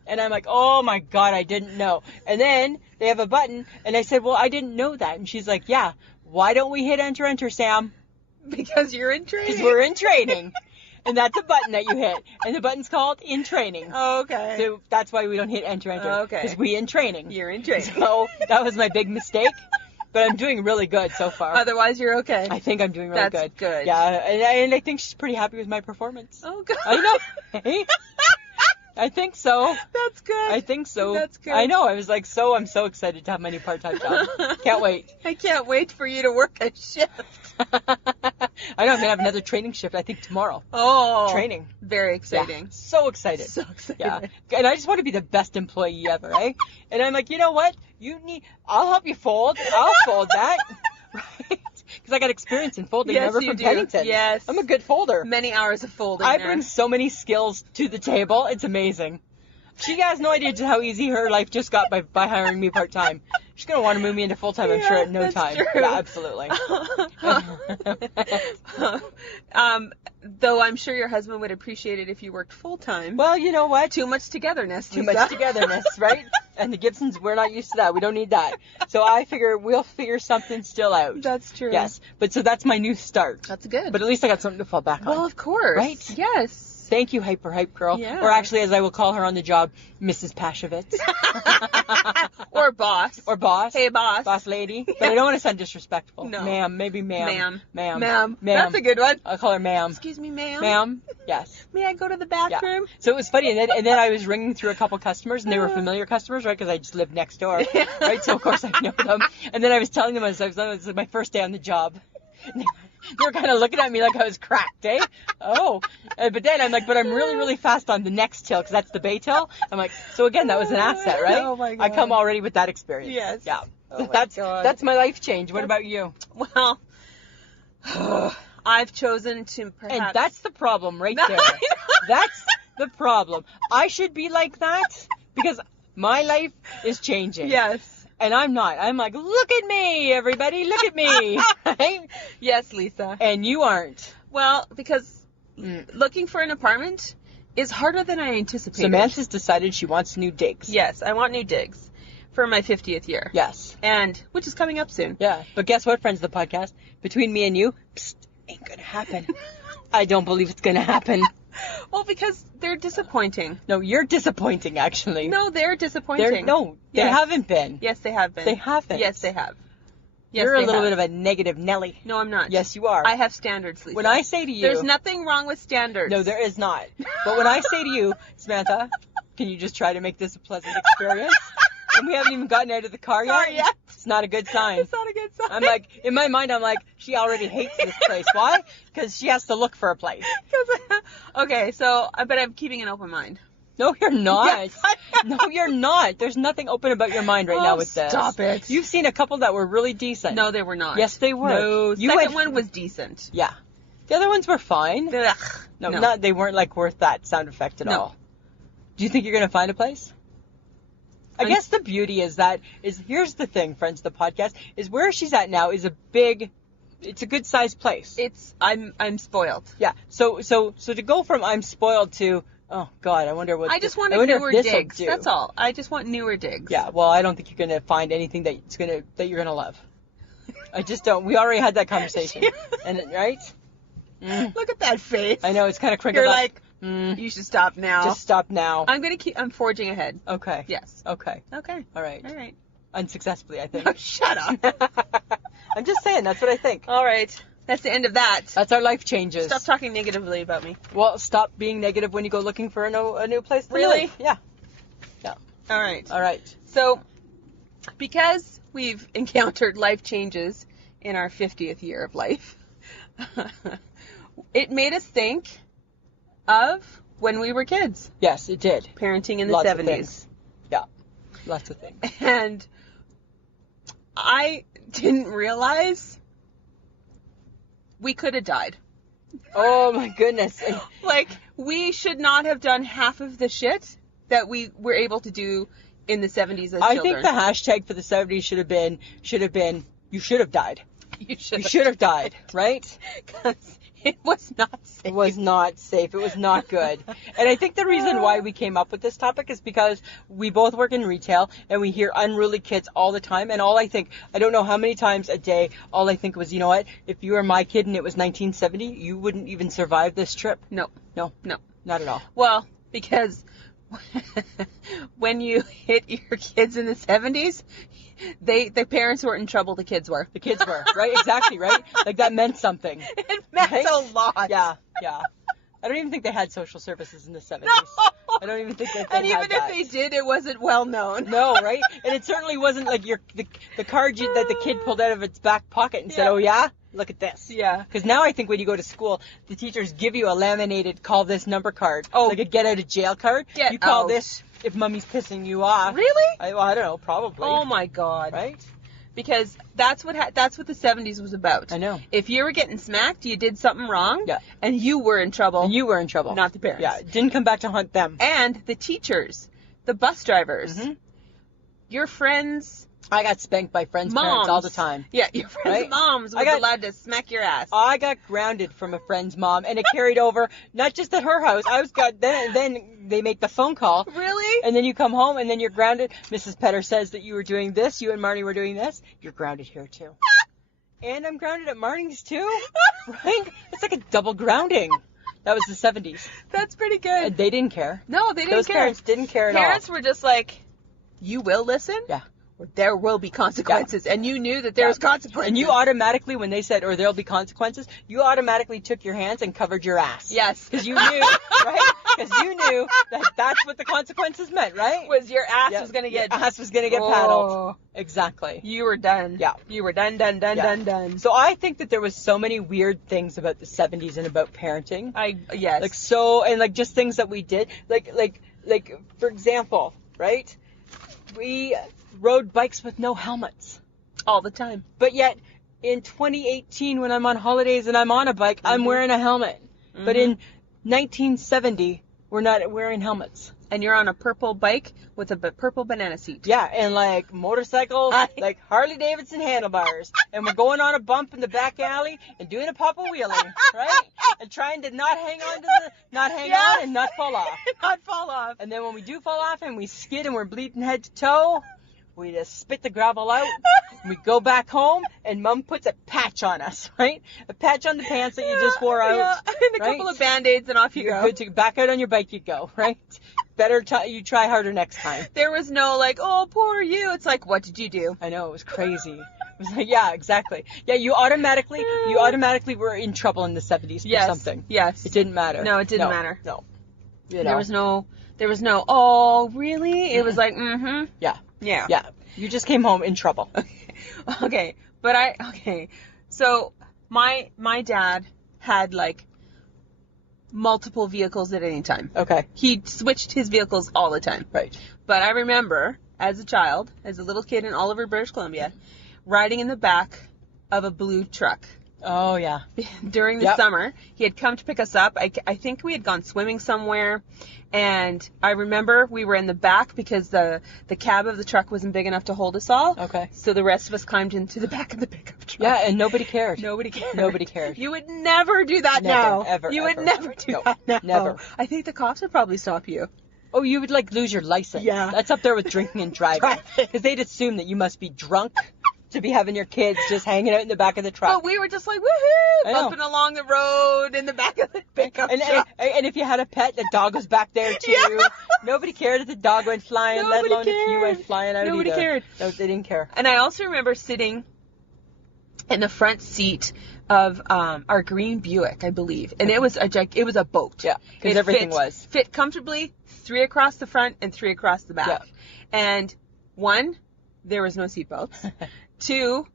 And I'm like, oh my God, I didn't know. And then they have a button and I said, well, I didn't know that. And she's like, yeah, why don't we hit enter, Sam? Because you're in training. Because we're in training. And that's a button that you hit. And the button's called in training. Okay. So that's why we don't hit enter. Okay. Because we in training. You're in training. So that was my big mistake. But I'm doing really good so far. Otherwise, you're okay. I think I'm doing really That's good. Yeah, and I think she's pretty happy with my performance. Oh, God. I know. Hey? I think so. That's good. I think so. That's good. I know. I was like, I'm so excited to have my new part-time job. Can't wait. I can't wait for you to work a shift. I know. I'm going to have another training shift, I think, tomorrow. Oh. Training. Very exciting. Yeah. So excited. So excited. Yeah. And I just want to be the best employee ever, eh? And I'm like, you know what? I'll help you fold. I'll fold that. Right? Because I got experience in folding. Yes, Remember you from do. Pennington. Yes. I'm a good folder. Many hours of folding I there. bring so many skills to the table. It's amazing. She has no idea just how easy her life just got by hiring me part-time. She's going to want to move me into full-time, I'm sure, at no that's time. True. Yeah, absolutely. Though I'm sure your husband would appreciate it if you worked full-time. Well, you know what? Too much togetherness. Too Lisa. much togetherness, right? And the Gibsons, we're not used to that. We don't need that. So I figure we'll figure something still out. That's true. Yes. But so that's my new start. That's good. But at least I got something to fall back on. Well, of course. Right? Yes. Thank you, Hyper Hype Girl. Yeah. Or actually, as I will call her on the job, Mrs. Pashovitz. Or boss. Or boss. Hey, boss. Boss lady. But I don't want to sound disrespectful. No. Ma'am. Maybe ma'am. Ma'am. That's a good one. I'll call her ma'am. Excuse me, ma'am. Ma'am. Yes. May I go to the bathroom? So it was funny, and then I was ringing through a couple customers, and they were familiar customers, right? Because I just lived next door, right? So of course I know them. And then I was telling them it was my first day on the job. And they were kind of looking at me like I was cracked, eh? Oh. But then I'm like, but I'm really, really fast on the next till, because that's the bay till. I'm like, so again, that was an asset, right? Oh my God. I come already with that experience. Yes. Yeah. Oh my that's God. my life change. What about you? Well, I've chosen to perhaps... And that's the problem right I there. know. the problem. I should be like that because my life is changing. Yes. And I'm not. I'm like, look at me, everybody, look at me. Right? Yes, Lisa. And you aren't. Well, because looking for an apartment is harder than I anticipated. Samantha's decided she wants new digs. Yes, I want new digs for my 50th year. Yes. And, which is coming up soon. Yeah. But guess what, friends of the podcast? Between me and you, ain't gonna happen. I don't believe it's gonna happen. Well, because they're disappointing. No, you're disappointing, actually. No, they're disappointing. They haven't been. Yes, they have been. They haven't. Yes, they have. Yes, you're a little have. bit of a negative Nelly. No, I'm not. Yes, you are. I have standards, Lisa. When I say to you... There's nothing wrong with standards. No, there is not. But when I say to you, Samantha, can you just try to make this a pleasant experience? And we haven't even gotten out of the car yet. It's not a good sign. It's not a good sign. I'm like, in my mind, I'm like, she already hates this place. Why? Because she has to look for a place. Okay, so, but I'm keeping an open mind. No, you're not. Yes, No, you're not. There's nothing open about your mind right now with this. Stop it. You've seen a couple that were really decent. No, they were not. Yes, they were. No, second one was decent. Yeah. The other ones were fine. Ugh, No, they weren't like worth that sound effect at all. Do you think you're going to find a place? I guess the beauty is here's the thing, friends of the podcast, is where she's at now is it's a good sized place. I'm spoiled. Yeah. So to go from I'm spoiled to, oh God, I wonder what. I just want newer digs. That's all. I just want newer digs. Yeah. Well, I don't think you're going to find anything that you're going to love. I just don't. We already had that conversation. Right? Look at that face. I know, it's kind of crinkled You're up. like, you should stop now. Just stop now. I'm forging ahead. Okay. Yes. Okay. Okay. All right. All right. Unsuccessfully, I think. Oh, shut up. I'm just saying, that's what I think. All right. That's the end of that. That's our life changes. Stop talking negatively about me. Well, stop being negative when you go looking for a new place to Really? live. Yeah. All right. All right. So, because we've encountered life changes in our 50th year of life, it made us think of when we were kids. Yes, it did. Parenting in the Lots 70s. of things. Yeah. Lots of things. And I didn't realize we could have died. Oh my goodness. Like, we should not have done half of the shit that we were able to do in the 70s as children. I think the hashtag for the 70s should have been, you should have died. You should have died, right? Because it was not safe. It was not safe. It was not good. And I think the reason why we came up with this topic is because we both work in retail and we hear unruly kids all the time. And I don't know how many times a day, all I think was, you know what? If you were my kid and it was 1970, you wouldn't even survive this trip. No. No. Not at all. Well, because when you hit your kids in the 70s, the parents weren't in trouble, the kids were. The kids were, right? Exactly, right? Like, that meant something. It meant a lot. Yeah. I don't even think they had social services in the 70s. No. I don't even think that they And had even if they did, it wasn't well known. No, right? And it certainly wasn't like the card that the kid pulled out of its back pocket and said, oh yeah? Look at this. Yeah. Because now I think when you go to school, the teachers give you a laminated call this number card. Oh. Like a get out of jail card. You call this if mommy's pissing you off. Really? I don't know, probably. Oh my God. Right? Because that's what the 70s was about. I know. If you were getting smacked, you did something wrong. Yeah. And you were in trouble. And you were in trouble. Not the parents. Yeah. It didn't come back to haunt them. And the teachers, the bus drivers, your friends. I got spanked by friends' parents all the time. Yeah, your friends' moms was allowed to smack your ass. I got grounded from a friend's mom, and it carried over, not just at her house. Then they make the phone call. Really? And then you come home, and then you're grounded. Mrs. Petter says that you were doing this, you and Marnie were doing this. You're grounded here, too. And I'm grounded at Marnie's, too. Right? It's like a double grounding. That was the 70s. That's pretty good. And they didn't care. No, they didn't care. Those parents didn't care at all. Parents were just like, you will listen? Yeah. There will be consequences. Yeah. And you knew that there was consequences. And you automatically, when they said, or there'll be consequences, you automatically took your hands and covered your ass. Yes. Because you knew, right? Because you knew that that's what the consequences meant, right? Was your ass was going to get... Your ass was going to get paddled. Exactly. You were done. Yeah. You were done. So I think that there was so many weird things about the 70s and about parenting. Yes. And just things that we did. Like, for example, right? We rode bikes with no helmets. All the time. But yet, in 2018, when I'm on holidays and I'm on a bike, I'm wearing a helmet. But in 1970, we're not wearing helmets. And you're on a purple bike with a purple banana seat. Yeah, and like motorcycles, like Harley Davidson handlebars. And we're going on a bump in the back alley and doing a papa wheelie, right? And trying to not hang on and not fall off. Not fall off. And then when we do fall off and we skid and we're bleeding head to toe, we just spit the gravel out. We go back home and Mom puts a patch on us, right? A patch on the pants that you just wore out. Yeah, and a couple of Band-Aids and off you go. Good to back out on your bike you go, right? Better you try harder next time. There was no like, oh, poor you. It's like, what did you do? I know, it was crazy. It was like, yeah, exactly. Yeah, you automatically were in trouble in the 70s for something. Yes. It didn't matter. No, it didn't matter. No. You know. There was no, oh, really? It was like, mm-hmm. Yeah. Yeah. Yeah. You just came home in trouble. Okay. So my dad had like multiple vehicles at any time. Okay. He switched his vehicles all the time. Right. But I remember as a child, as a little kid in Oliver, British Columbia, riding in the back of a blue truck. Oh, yeah. During the summer, he had come to pick us up. I think we had gone swimming somewhere. And I remember we were in the back because the cab of the truck wasn't big enough to hold us all. Okay. So the rest of us climbed into the back of the pickup truck. Yeah, and nobody cared. Nobody cared. Nobody cared. You would never do that now. Ever. You would never do that now. Never. I think the cops would probably stop you. Oh, you would like lose your license. Yeah. That's up there with drinking and driving. Because they'd assume that you must be drunk to be having your kids just hanging out in the back of the truck. But we were just like, woohoo, bumping along the road in the back of the pickup truck. And if you had a pet, the dog was back there too. Yeah. Nobody cared if the dog went flying, let alone if you went flying out Nobody either. cared. No, they didn't care. And I also remember sitting in the front seat of our green Buick, I believe. And it was a boat. Yeah, because everything fit comfortably, 3 across the front and 3 across the back. Yeah. And 1, there was no seatbelts. 2,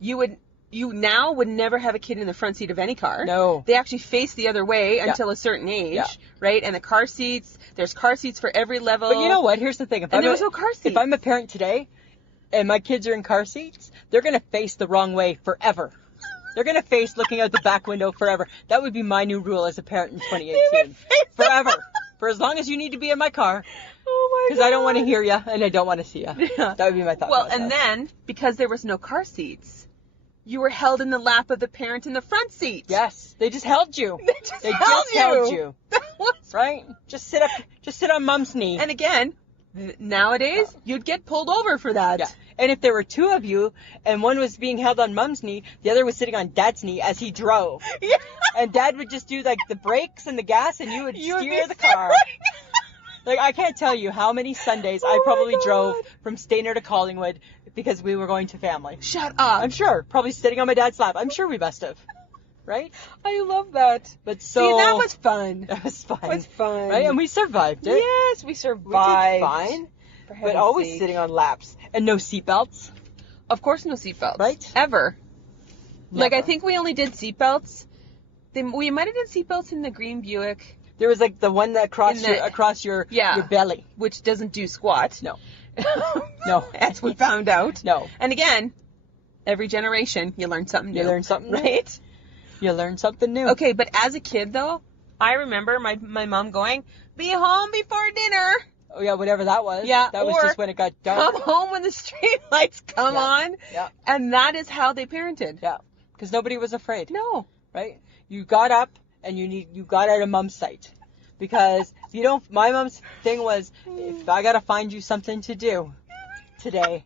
you now would never have a kid in the front seat of any car. No. They actually face the other way until a certain age, right? And the car seats, there's car seats for every level. But you know what? Here's the thing. There was no car seat. If I'm a parent today and my kids are in car seats, they're going to face the wrong way forever. They're going to face looking out the back window forever. That would be my new rule as a parent in 2018. Forever. For as long as you need to be in my car. Oh my God. Because I don't want to hear you and I don't want to see you. Yeah. That would be my thought Well, process. and then, because there was no car seats, you were held in the lap of the parent in the front seat. Yes. They just held you. They just held you. That was... Right? Just sit on Mom's knee. And again, nowadays, you'd get pulled over for that. Yeah. And if there were 2 of you and one was being held on Mom's knee, the other was sitting on Dad's knee as he drove. Yeah. And Dad would just do like the brakes and the gas and you would steer the car. Like, I can't tell you how many Sundays I probably drove from Stayner to Collingwood because we were going to family. Shut up. I'm sure. Probably sitting on my dad's lap. I'm sure we must have. Right? I love that. But so... See, that was fun. That was fun. It was fun. Right? And we survived it. Yes, we survived. We did fine. But always sitting on laps. And no seatbelts. Of course no seatbelts. Right? Ever. Never. Like, I think we only did seatbelts. We might have did seatbelts in the green Buick. There was like the one that across your belly. Which doesn't do squat. No. No. As we found out. No. And again, every generation, you learn something new. You learn something new. Right? You learn something new. Okay, but as a kid, though, I remember my mom going, be home before dinner. Oh, yeah, whatever that was. Yeah, that was just when it got dark. Come home when the street lights come on. Yeah. And that is how they parented. Yeah. Because nobody was afraid. No. Right? You got up and you got out of Mom's sight. Because my mom's thing was, if I got to find you something to do today,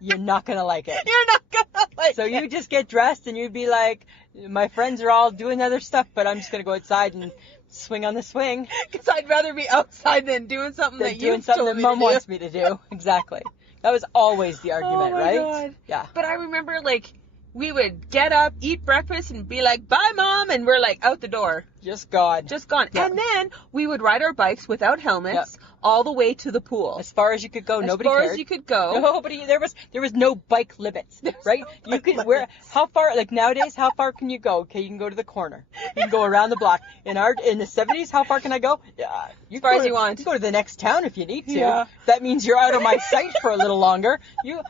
you're not going to like it. You're not going to like it. So you just get dressed and you'd be like, my friends are all doing other stuff, but I'm just going to go outside and swing on the swing. Because I'd rather be outside than doing something that Mom wants me to do. Exactly. That was always the argument, right? God. Yeah. But I remember, like, we would get up, eat breakfast, and be like, bye, Mom, and we're, like, out the door. Just gone. Yeah. And then we would ride our bikes without helmets all the way to the pool. As far as you could go, nobody cared. As far as you could go. Nobody, there was no bike limits, right? You could, how far, like nowadays, how far can you go? Okay, you can go to the corner. You can go around the block. In the 70s, how far can I go? Yeah, as far as you want. You go to the next town if you need to. Yeah. That means you're out of my sight for a little longer. You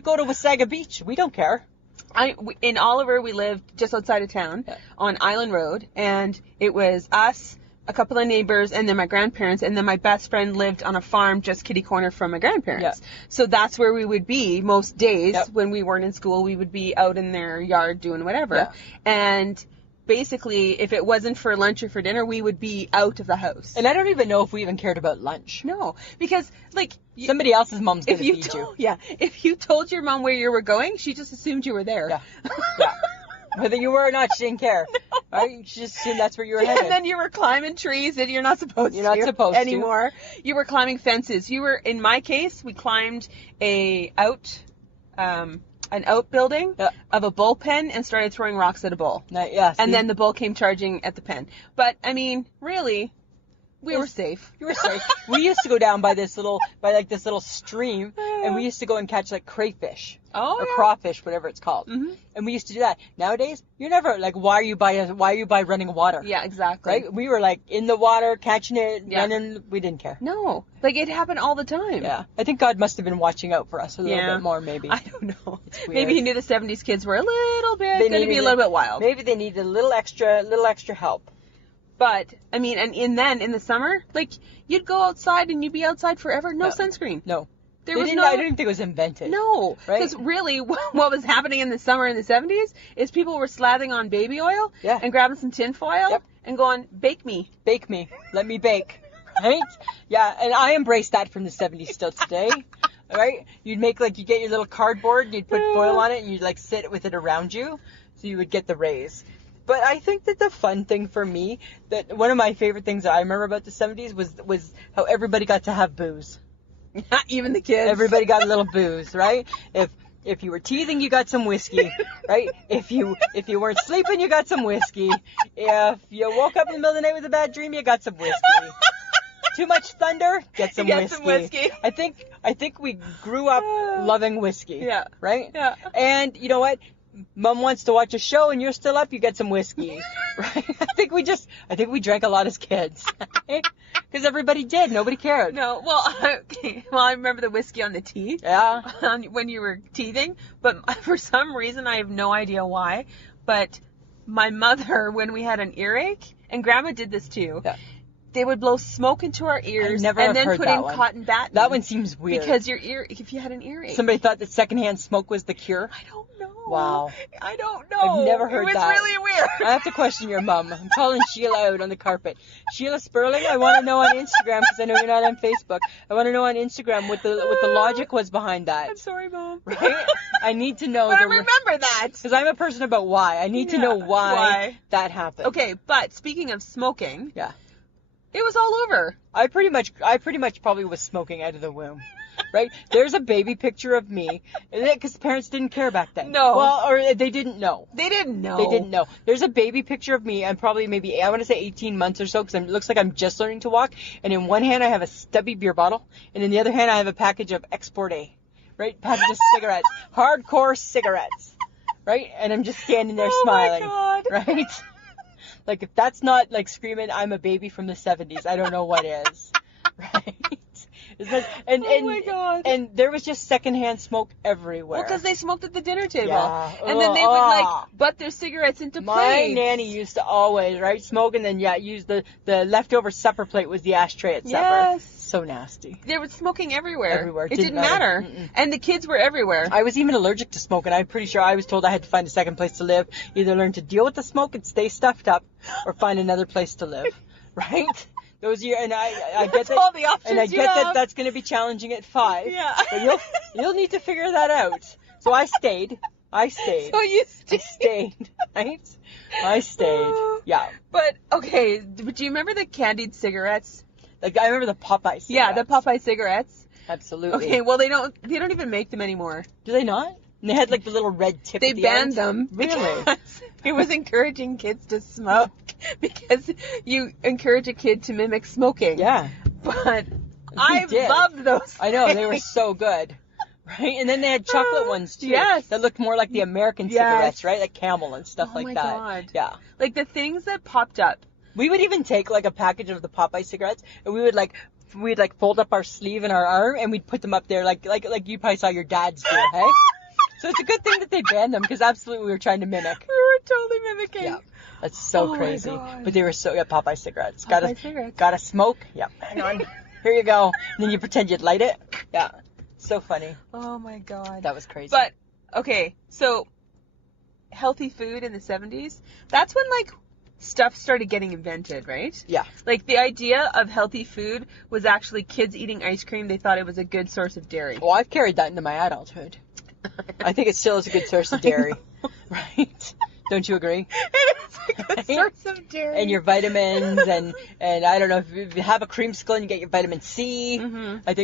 go to Wasaga Beach. We don't care. In Oliver, we lived just outside of town on Island Road, and it was us, a couple of neighbors, and then my grandparents, and then my best friend lived on a farm just kitty corner from my grandparents. So that's where we would be most days when we weren't in school. We would be out in their yard doing whatever. And basically, if it wasn't for lunch or for dinner, we would be out of the house. And I don't even know if we even cared about lunch. No, because like somebody else's mom's gonna feed you. Yeah, if you told your mom where you were going, she just assumed you were there. Yeah. Whether you were or not, she didn't care. No. Right? She just assumed that's where you were headed. And then you were climbing trees that you're not supposed to anymore. You were climbing fences. You were, in my case, we climbed an outbuilding of a bullpen and started throwing rocks at a bull. And then the bull came charging at the pen. But, I mean, really, we were safe. You were safe. We used to go down by this little stream, and we used to go and catch like crayfish. Or crawfish, whatever it's called. Mm-hmm. And we used to do that. Nowadays, you're never like, why are you by running water? Yeah, exactly. Right? We were like in the water, catching it, running. We didn't care. No. Like, it happened all the time. Yeah. I think God must have been watching out for us a little bit more, maybe. I don't know. Maybe he knew the 70s kids were a little bit, going to be a little bit wild. Maybe they needed a little extra help. But, I mean, and in the summer, like, you'd go outside and you'd be outside forever. No sunscreen. No. I didn't think it was invented. No. Because really, what was happening in the summer in the 70s is people were slathering on baby oil and grabbing some tin foil and going, bake me. Bake me. Let me bake. Right? Yeah, and I embrace that from the 70s still today. Right? You'd you get your little cardboard, and you'd put foil on it, and you'd, like, sit with it around you, so you would get the rays. But I think that the fun thing for me, that one of my favorite things that I remember about the 70s was how everybody got to have booze. Not even the kids. Everybody got a little booze, right? If you were teething, you got some whiskey, right? If you weren't sleeping, you got some whiskey. If you woke up in the middle of the night with a bad dream, you got some whiskey. Too much thunder, get some whiskey. I think we grew up loving whiskey. Yeah. Right? Yeah. And you know what? Mom wants to watch a show and you're still up, you get some whiskey. Right? I think we drank a lot as kids. Because everybody did. Nobody cared. No. Well, I remember the whiskey on the teeth. Yeah. When you were teething. But for some reason, I have no idea why, but my mother, when we had an earache, and Grandma did this too, they would blow smoke into our ears and then put in cotton batting. That one seems weird. Because if you had an earache. Somebody thought that secondhand smoke was the cure? I don't know. Wow. I don't know. I've never heard that. It was really weird. I have to question your mom. I'm calling Sheila out on the carpet. Sheila Sperling, I want to know on Instagram, because I know you're not on Facebook. I want to know on Instagram what the logic was behind that. I'm sorry, Mom. Right? I need to know. But I remember that. Because I'm a person about why. I need to know why that happened. Okay, but speaking of smoking. Yeah. It was all over. I pretty much probably was smoking out of the womb. Right? There's a baby picture of me. Because parents didn't care back then. No. Well, or they didn't know. They didn't know. There's a baby picture of me. I'm probably maybe, I want to say 18 months or so, because it looks like I'm just learning to walk. And in one hand, I have a stubby beer bottle. And in the other hand, I have a package of Export A. Right? Package of cigarettes. Hardcore cigarettes. Right? And I'm just standing there smiling. Oh, my God. Right? Like, if that's not, like, screaming, I'm a baby from the 70s, I don't know what is. Right? Oh my God. And there was just secondhand smoke everywhere. Well, because they smoked at the dinner table. Yeah. And then they would, butt their cigarettes into plates. My nanny used to always, right, smoke and then, use the leftover supper plate was the ashtray at supper. Yes. So nasty. There was smoking everywhere. It didn't matter. And the kids were everywhere. I was even allergic to smoke, and I'm pretty sure I was told I had to find a second place to live. Either learn to deal with the smoke and stay stuffed up, or find another place to live. Right? Those years, and I get that. All the options and I get that that's going to be challenging at 5. Yeah. But you'll need to figure that out. So I stayed. So you stayed. I stayed. Right? I stayed. Yeah. But okay, do you remember the candied cigarettes? Like, I remember the Popeye cigarettes. Yeah, the Popeye cigarettes. Absolutely. Okay, well they don't even make them anymore. Do they not? And they had like the little red tip. They at the banned end. them. Really? It was encouraging kids to smoke because you encourage a kid to mimic smoking. Yeah. But I loved those. I know, they were so good. Right? And then they had chocolate ones too. Yes. That looked more like the American cigarettes, right? Like Camel and stuff like that. Oh my God. Yeah. Like the things that popped up. We would even take like a package of the Popeye cigarettes and we'd fold up our sleeve and our arm and we'd put them up there like you probably saw your dad's do, hey? So it's a good thing that they banned them because absolutely we were trying to mimic. We were totally mimicking. Yeah. That's so crazy. But they were Popeye cigarettes. Gotta smoke? Yep. Hang on. Here you go. And then you pretend you'd light it. Yeah. So funny. Oh my God. That was crazy. But, okay, so healthy food in the 70s, that's when, like, stuff started getting invented, right? Yeah. Like, the idea of healthy food was actually kids eating ice cream. They thought it was a good source of dairy. Well, I've carried that into my adulthood. I think it still is a good source of dairy. Right? Don't you agree? It is a good source of dairy. And your vitamins, and I don't know, if you have a creamsicle and you get your vitamin C. Mm-hmm. I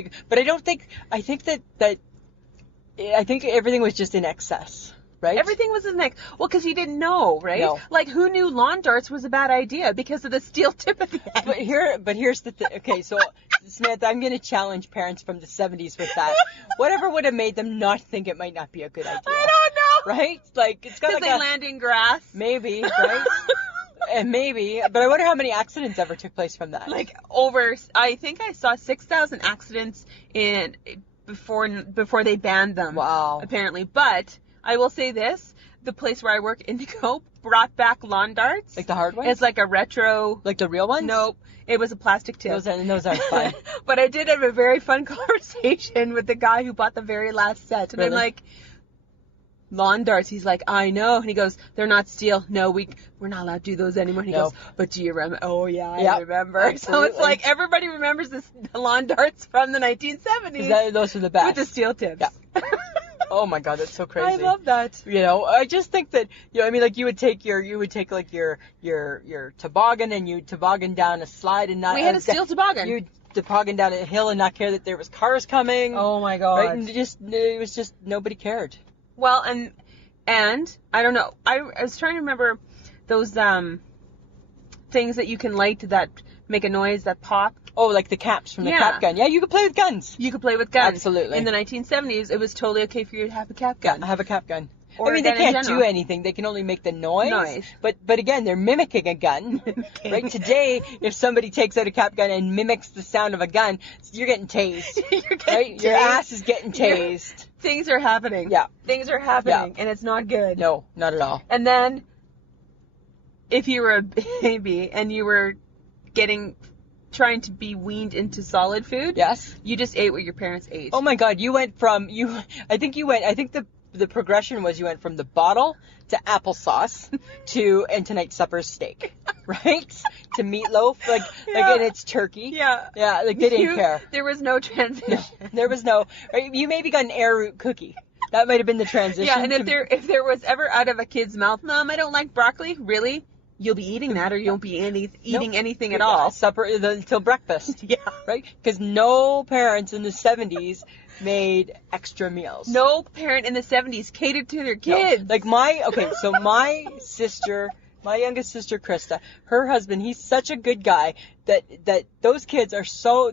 think everything was just in excess. Right? Everything was in well, because you didn't know, right? No. Like, who knew lawn darts was a bad idea because of the steel tip at the end? But here's the thing. Okay, so Samantha, I'm going to challenge parents from the 70s with that. Whatever would have made them not think it might not be a good idea? I don't know. Right? Like, it's got like they land in grass. Maybe, right? And maybe, but I wonder how many accidents ever took place from that. Like, I think I saw 6,000 accidents before they banned them. Wow. Apparently, but I will say this, the place where I work, Indigo, brought back lawn darts. Like the hard ones? It's like a retro. Like the real ones? Nope. It was a plastic tip. Those aren't fun. But I did have a very fun conversation with the guy who bought the very last set. And Really? I'm like, lawn darts. He's like, I know. And he goes, they're not steel. No, we're not allowed to do those anymore. And he goes, but do you remember? Oh, yeah, I remember. Absolutely. So it's like everybody remembers the lawn darts from the 1970s. Those were the best. With the steel tips. Yeah. Oh my God, that's so crazy. I love that. You know, I just think that, I mean, like you would take like your toboggan and you toboggan down a slide and not. We had a steel toboggan. You toboggan down a hill and not care that there was cars coming. Oh my God. Right? And it was just nobody cared. Well, and I don't know. I was trying to remember those things that you can light that make a noise that pop. Oh, like the caps from the cap gun. Yeah, you could play with guns. You could play with guns. Absolutely. In the 1970s, it was totally okay for you to have a cap gun. Yeah, have a cap gun. Or I mean, they can't do anything. They can only make the noise. But again, they're mimicking a gun. Right? Today, if somebody takes out a cap gun and mimics the sound of a gun, you're getting tased. Right? Your ass is getting tased. Things are happening. Yeah. Things are happening, and it's not good. No, not at all. And then, if you were a baby and you were trying to be weaned into solid food. Yes. You just ate what your parents ate. Oh my God, I think the progression was you went from the bottle to applesauce and tonight's supper's steak. Right? To meatloaf, and it's turkey. Yeah. Yeah, like they didn't care. There was no transition. No, there was no, you maybe got an arrowroot cookie. That might have been the transition. Yeah, and if there was ever out of a kid's mouth, Mom, I don't like broccoli, really? You'll be eating that, or you won't be eating anything at all. Supper until breakfast. Yeah. Right? Because no parents in the 70s made extra meals. No parent in the 70s catered to their kids. No. Like my youngest sister, Krista, her husband, he's such a good guy that those kids are so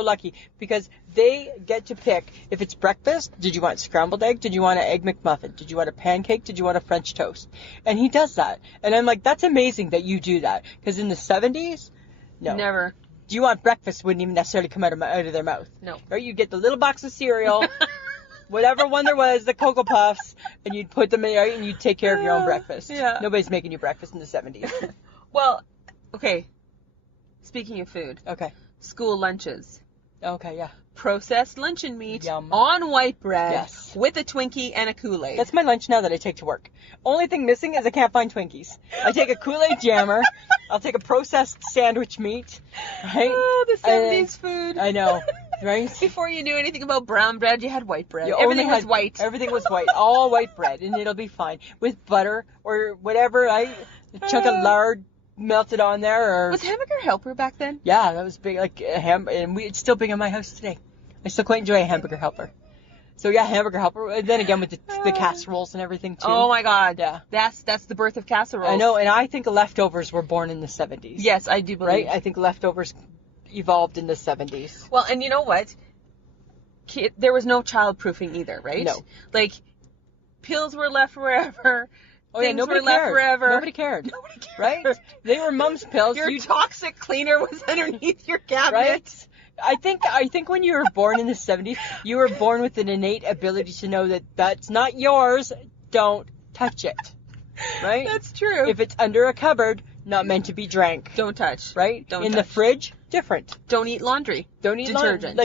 lucky because they get to pick if it's breakfast, did you want scrambled egg? Did you want an egg McMuffin? Did you want a pancake? Did you want a French toast? And he does that. And I'm like, that's amazing that you do that. Because in the 70s, no. Never. Do you want breakfast? Wouldn't even necessarily come out of their mouth. No. Right? You get the little box of cereal, whatever one there was, the Cocoa Puffs, and you'd put them in there and you'd take care of your own breakfast. Yeah. Nobody's making you breakfast in the 70s. Well, okay. Speaking of food. Okay. School lunches. Okay, yeah. Processed luncheon meat. Yum. On white bread. Yes. With a Twinkie and a Kool-Aid. That's my lunch now that I take to work. Only thing missing is I can't find Twinkies. I take a Kool-Aid jammer. I'll take a processed sandwich meat. Right? Oh, the 70s food. I know. Right? Before you knew anything about brown bread, you had white bread. Everything was white. Everything was white. All white bread. And it'll be fine. With butter or whatever. A chunk of lard melted on there. Was Hamburger Helper back then? Yeah, that was big. Like and it's still big in my house today. I still quite enjoy a Hamburger Helper. So yeah, Hamburger Helper. And then again with the casseroles and everything too. Oh my God. Yeah. That's the birth of casseroles. I know, and I think leftovers were born in the 70s. Yes, I do believe. Right? I think leftovers evolved in the 70s. Well, and you know what? There was no childproofing either, right? No. Like, pills were left wherever. Oh yeah, nobody were left cared. Forever. Nobody cared. Right? They were mom's pills. Your toxic cleaner was underneath your cabinet. Right? I think when you were born in the 70s, you were born with an innate ability to know that that's not yours. Don't touch it. Right? That's true. If it's under a cupboard, not meant to be drank. Don't touch. Right? Don't In touch. the fridge, different. Don't eat laundry. Don't eat detergent.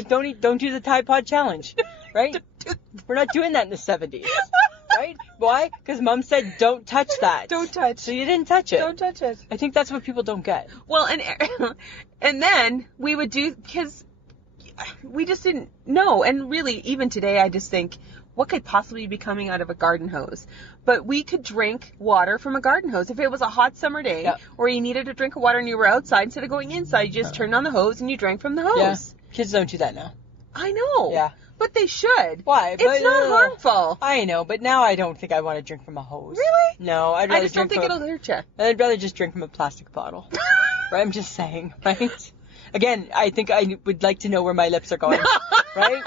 Don't do the Tide Pod challenge. Right? We're not doing that in the 70s. Right? Why? Because Mom said don't touch that. Don't touch. So you didn't touch it. Don't touch it. I think that's what people don't get. Well, and then we would do, because we just didn't know. And really, even today, I just think, what could possibly be coming out of a garden hose? But we could drink water from a garden hose. If it was a hot summer day, or you needed a drink of water and you were outside, instead of going inside, you just turned on the hose and you drank from the hose. Yeah. Kids don't do that now. I know. Yeah. But they should. Why? It's not harmful. I know, but now I don't think I want to drink from a hose. Really? No, I'd rather I just don't think it'll hurt you. I'd rather just drink from a plastic bottle. Right? I'm just saying, right? Again, I think I would like to know where my lips are going. Right?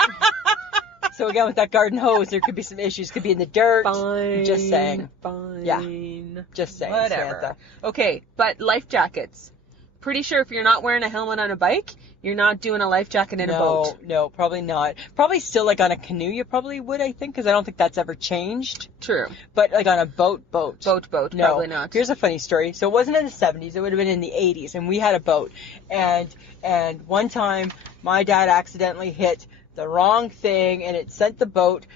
So again, with that garden hose, there could be some issues. Could be in the dirt. Fine. Just saying. Fine. Yeah. Just saying. Whatever. Samantha. Okay, but life jackets. Pretty sure if you're not wearing a helmet on a bike, you're not doing a life jacket in a boat. No, probably not. Probably still like on a canoe you probably would, I think, because I don't think that's ever changed. True. But like on a boat. Boat, No. probably not. Here's a funny story. So it wasn't in the 70s, it would have been in the 80s, and we had a boat. And one time my dad accidentally hit the wrong thing and it sent the boat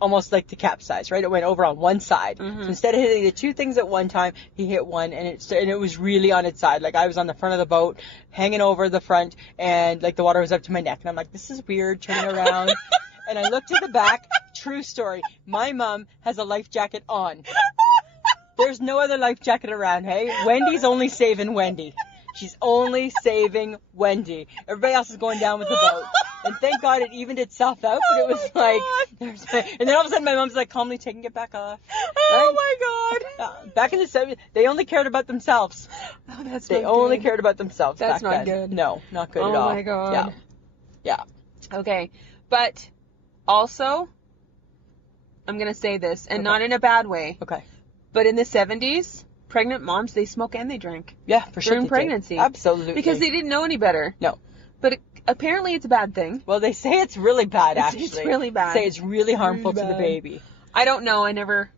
almost like to capsize, right? It went over on one side. Mm-hmm. So instead of hitting the two things at one time, he hit one, and it was really on its side. Like I was on the front of the boat, hanging over the front, and like the water was up to my neck, and I'm like, this is weird, turning around. And I looked at the back. True story. My mom has a life jacket on. There's no other life jacket around, hey? Wendy's only saving Wendy. She's only saving Wendy. Everybody else is going down with the boat. And thank God it evened itself out, but it was like, and then all of a sudden my mom's like calmly taking it back off. Oh my God. Back in the 70s, they only cared about themselves. Oh, that's They not only good. cared about themselves That's back not then. good. No, not good at all. Oh my God. Yeah. Okay, but also, I'm going to say this, and not in a bad way, Okay. but in the 70s, pregnant moms, they smoke and they drink. Yeah, for sure. During pregnancy. Absolutely. Because they didn't know any better. No. But apparently it's a bad thing. Well, they say it's really bad, actually. It's really bad. Say it's really harmful Really to the bad. baby. I don't know. I never.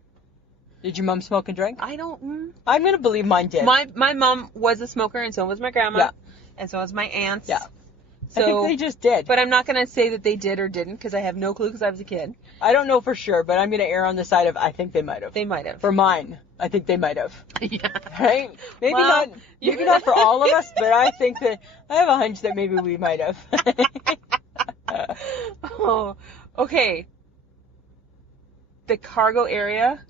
Did your mom smoke and drink? I don't. I'm going to believe mine did. My mom was a smoker, and so was my grandma. Yeah. And so was my aunts. Yeah. So, I think they just did. But I'm not going to say that they did or didn't, because I have no clue, because I was a kid. I don't know for sure, but I'm going to err on the side of I think they might have. They might have. For mine, I think they might have. Yeah. Right? Maybe Well, not for all of us, but I think that I have a hunch that maybe we might have. Oh, okay. The cargo area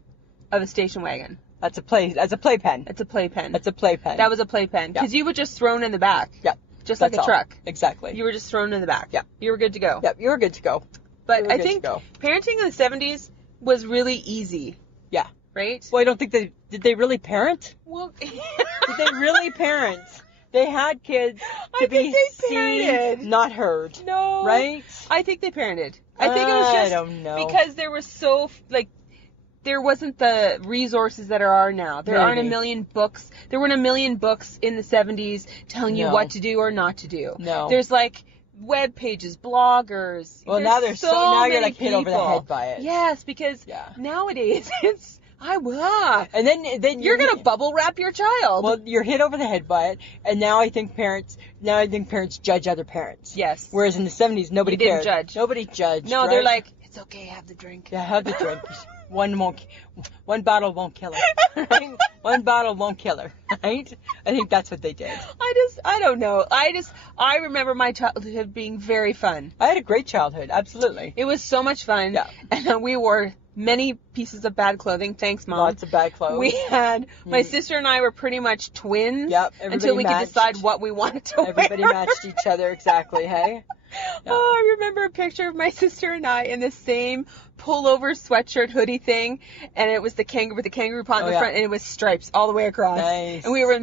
of a station wagon. That's a playpen. It's a playpen. That's a playpen. That was a playpen. Because you were just thrown in the back. Yeah. Just That's like a all. truck. Exactly. You were just thrown in the back. Yeah. You were good to go. Yep, you were good to go. But I think parenting in the 70s was really easy. Yeah. Right? Well, I don't think did they really parent? Well, Did they really parent? They had kids to be seen, not heard. No. Right? I think they parented. I think it was just I don't know. because there was there wasn't the resources that there are now. There aren't a million books. There weren't a million books in the 70s telling you what to do or not to do. No. There's like web pages, bloggers. Well, now there's now you're many like hit over the people. head by it. Yes, because nowadays it's And then you're gonna bubble wrap your child. Well, you're hit over the head by it, and now I think parents judge other parents. Yes. Whereas in the 70s, nobody didn't cared. judge. Nobody judged. No, right? they're like, it's okay, have the drink. Yeah, have the drink. One bottle won't kill her. Right? One bottle won't kill her. Right? I think that's what they did. I don't know. I remember my childhood being very fun. I had a great childhood. Absolutely. It was so much fun. Yeah. And we wore many pieces of bad clothing. Thanks, Mom. Lots of bad clothes. We had, my sister and I were pretty much twins. Yep. Until we matched. could decide what we wanted to wear. Everybody matched each other exactly, hey? Yeah. Oh, I remember a picture of my sister and I in the same pullover sweatshirt hoodie thing, and it was the kangaroo with the kangaroo paw in the front, and it was stripes all the way across. Nice. And we were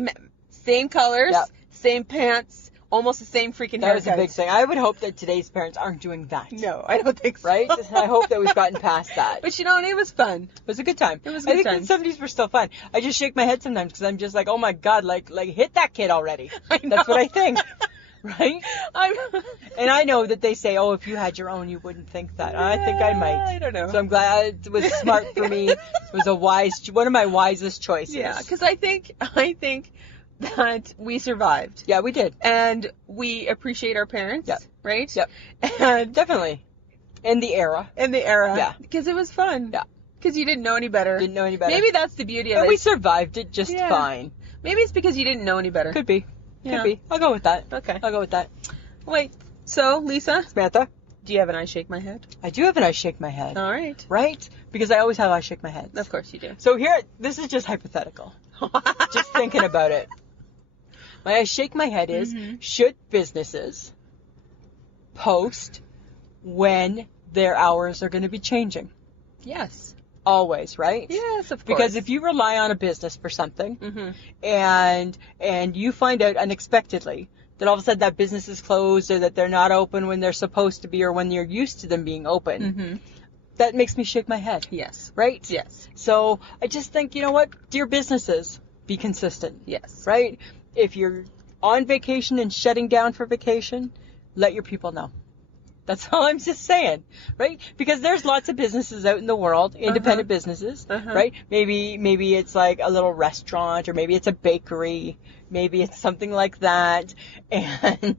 same colors, Yep. same pants, almost the same freaking haircuts. That was a big thing. I would hope that today's parents aren't doing that. No, I don't think so. Right? I hope that we've gotten past that. But you know, and it was fun. It was a good time. It was a good time. I think the 70s were still fun. I just shake my head sometimes because I'm just like, oh my God, like hit that kid already. I know. That's what I think. Right? And I know that they say, oh, if you had your own, you wouldn't think that. I think I might. I don't know. So I'm glad it was smart for me. It was one of my wisest choices. Yeah, because I think that we survived. Yeah, we did. And we appreciate our parents, right? Yep. And definitely. In the era. Yeah. Because it was fun. Yeah. Because you didn't know any better. Maybe that's the beauty of it. And we survived it just fine. Maybe it's because you didn't know any better. Could be. Could be. I'll go with that. Okay. I'll go with that. Wait. So, Lisa? Samantha? Do you have an I shake my head? I do have an I shake my head. All right. Right? Because I always have I shake my head. Of course you do. So this is just hypothetical. Just thinking about it. My I shake my head is, should businesses post when their hours are going to be changing? Yes. Always, right? Yes, of course. Because if you rely on a business for something, and you find out unexpectedly that all of a sudden that business is closed or that they're not open when they're supposed to be or when you're used to them being open, that makes me shake my head. Yes. Right? Yes. So I just think, you know what? Dear businesses, be consistent. Yes. Right? If you're on vacation and shutting down for vacation, let your people know. That's all I'm just saying, right? Because there's lots of businesses out in the world, independent businesses, right? Maybe it's like a little restaurant, or maybe it's a bakery, maybe it's something like that, and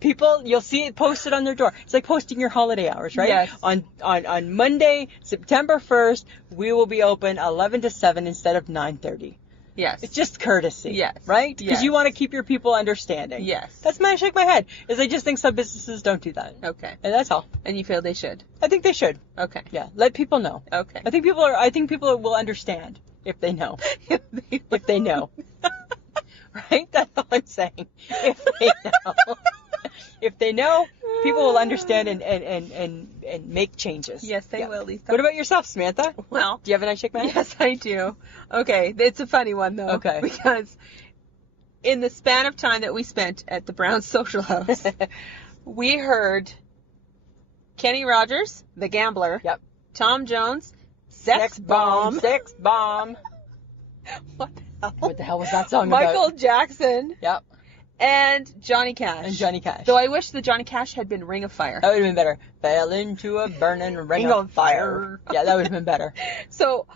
people, you'll see it posted on their door. It's like posting your holiday hours, right? Yes. On Monday, September 1st, we will be open 11 to 7 instead of 9:30. Yes. It's just courtesy. Yes. Right? Because Yes. you want to keep your people understanding. Yes. That's my shake my head. Is I just think some businesses don't do that. Okay. And that's all. And you feel they should? I think they should. Okay. Yeah. Let people know. Okay. I think people will understand if they know. If they know. Right? That's all I'm saying. If they know. If they know, people will understand and make changes. Yes, they will, Lisa. What about yourself, Samantha? Well, do you have an I shake my head? Yes, I do. Okay, it's a funny one though. Okay. Because in the span of time that we spent at the Brown Social House, we heard Kenny Rogers, the gambler. Yep. Tom Jones, sex bomb. Sex bomb. What the hell? What the hell was that song Michael about? Jackson. Yep. And Johnny Cash. And Johnny Cash. Though I wish the Johnny Cash had been Ring of Fire. That would have been better. Fell into a burning ring of fire. Yeah, that would have been better. So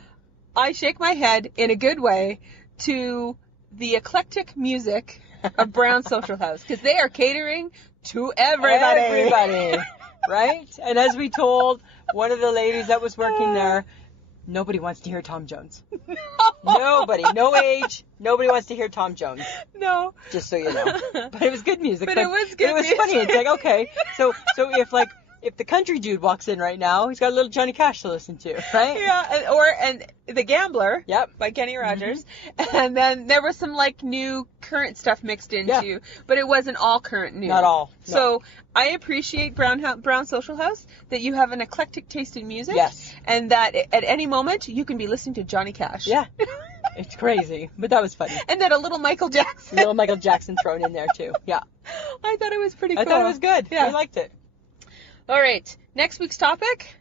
I shake my head in a good way to the eclectic music of Brown Social House, because they are catering to everybody. Everybody. Right? And as we told one of the ladies that was working there, nobody wants to hear Tom Jones. Nobody. No age. Nobody wants to hear Tom Jones. No. Just so you know. But it was good music. But it was good It was music. funny. It's like, okay. So if the country dude walks in right now, he's got a little Johnny Cash to listen to, right? Yeah, and The Gambler. Yep. By Kenny Rogers. And then there was some like new current stuff mixed into, but it wasn't all current new. Not all. No. So I appreciate Brown Social House, that you have an eclectic taste in music. Yes. And that at any moment you can be listening to Johnny Cash. Yeah. It's crazy, but that was funny. And then a little Michael Jackson. Little Michael Jackson thrown in there too. Yeah. I thought it was pretty cool. I thought it was good. Yeah. I liked it. All right. Next week's topic: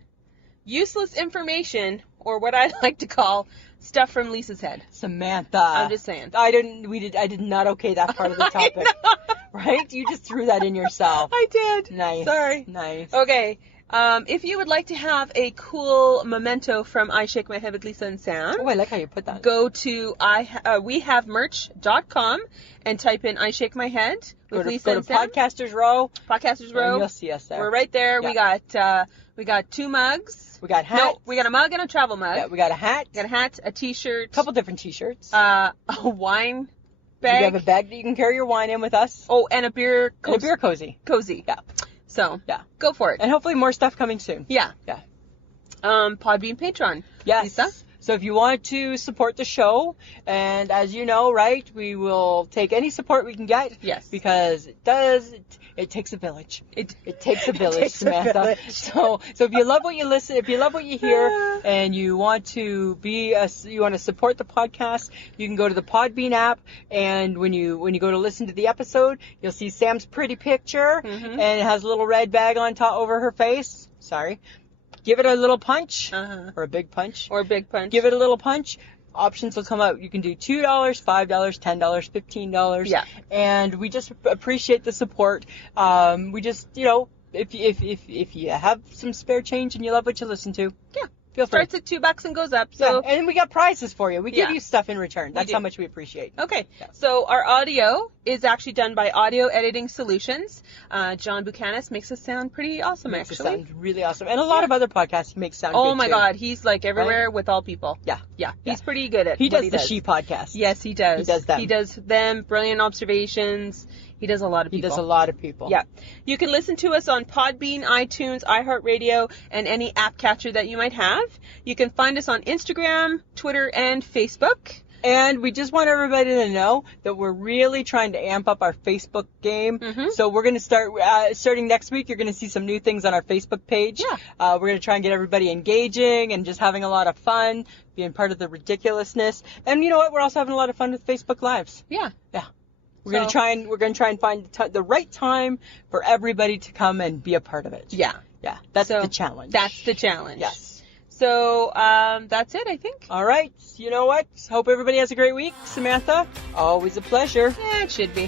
useless information, or what I like to call stuff from Lisa's head. Samantha. I'm just saying. I did not okay that part of the topic. Right? You just threw that in yourself. I did. Nice. Sorry. Nice. Okay. If you would like to have a cool memento from I Shake My Head with Lisa and Sam, Oh, I like how you put that. go to wehavemerch.com and type in I Shake My Head with Lisa and Sam. Podcasters Row. Podcasters Row. And you'll see us there. We're right there. Yeah. We got 2 mugs. We got hats. No, we got a mug and a travel mug. Yeah, we got a hat. Got a hat, a t-shirt. A couple different t-shirts. A wine bag. We have a bag that you can carry your wine in with us. Oh, and a beer And a beer cozy. cozy. Yeah. So, Yeah. go for it. And hopefully more stuff coming soon. Yeah. Yeah. Podbean Patreon. Yes. Lisa? So if you want to support the show, and as you know, right, we will take any support we can get. Yes. Because it takes a village. It takes a village, takes a Samantha. village. So if you love what you listen, if you love what you hear, and you want to support the podcast, you can go to the Podbean app, and when you go to listen to the episode, you'll see Sam's pretty picture, and it has a little red bag on top over her face. Sorry. Give it a little punch, or a big punch. Or a big punch. Give it a little punch options will come out. You can do $2, $5, $10, $15. Yeah. And we just appreciate the support. We just, if you have some spare change and you love what you listen to, Yeah. feel free. Starts at $2 and goes up. So yeah. And we got prizes for you. We give Yeah. you stuff in return. That's do. how much we appreciate. Okay, Yeah. so our audio is actually done by Audio Editing Solutions. John Buchanan makes us sound pretty awesome, Makes actually. it sound really awesome. And a lot of other podcasts he makes sound good Oh my too. God, he's like everywhere with all people. Yeah. Yeah, Yeah. he's pretty good at He what does the She podcast. Yes, he does. He does them. He does them, brilliant observations. He does a lot of He people. does a lot of people. Yeah. You can listen to us on Podbean, iTunes, iHeartRadio, and any app catcher that you might have. You can find us on Instagram, Twitter, and Facebook. And we just want everybody to know that we're really trying to amp up our Facebook game. Mhm. So we're going to start, starting next week, you're going to see some new things on our Facebook page. Yeah. We're going to try and get everybody engaging and just having a lot of fun, being part of the ridiculousness. And you know what? We're also having a lot of fun with Facebook Lives. Yeah. Yeah. We're going to try and find the right time for everybody to come and be a part of it. Yeah. Yeah. That's So, the challenge. That's the challenge. Yes. So, that's it, I think. All right. You know what? Hope everybody has a great week. Samantha, always a pleasure. Yeah, it should be.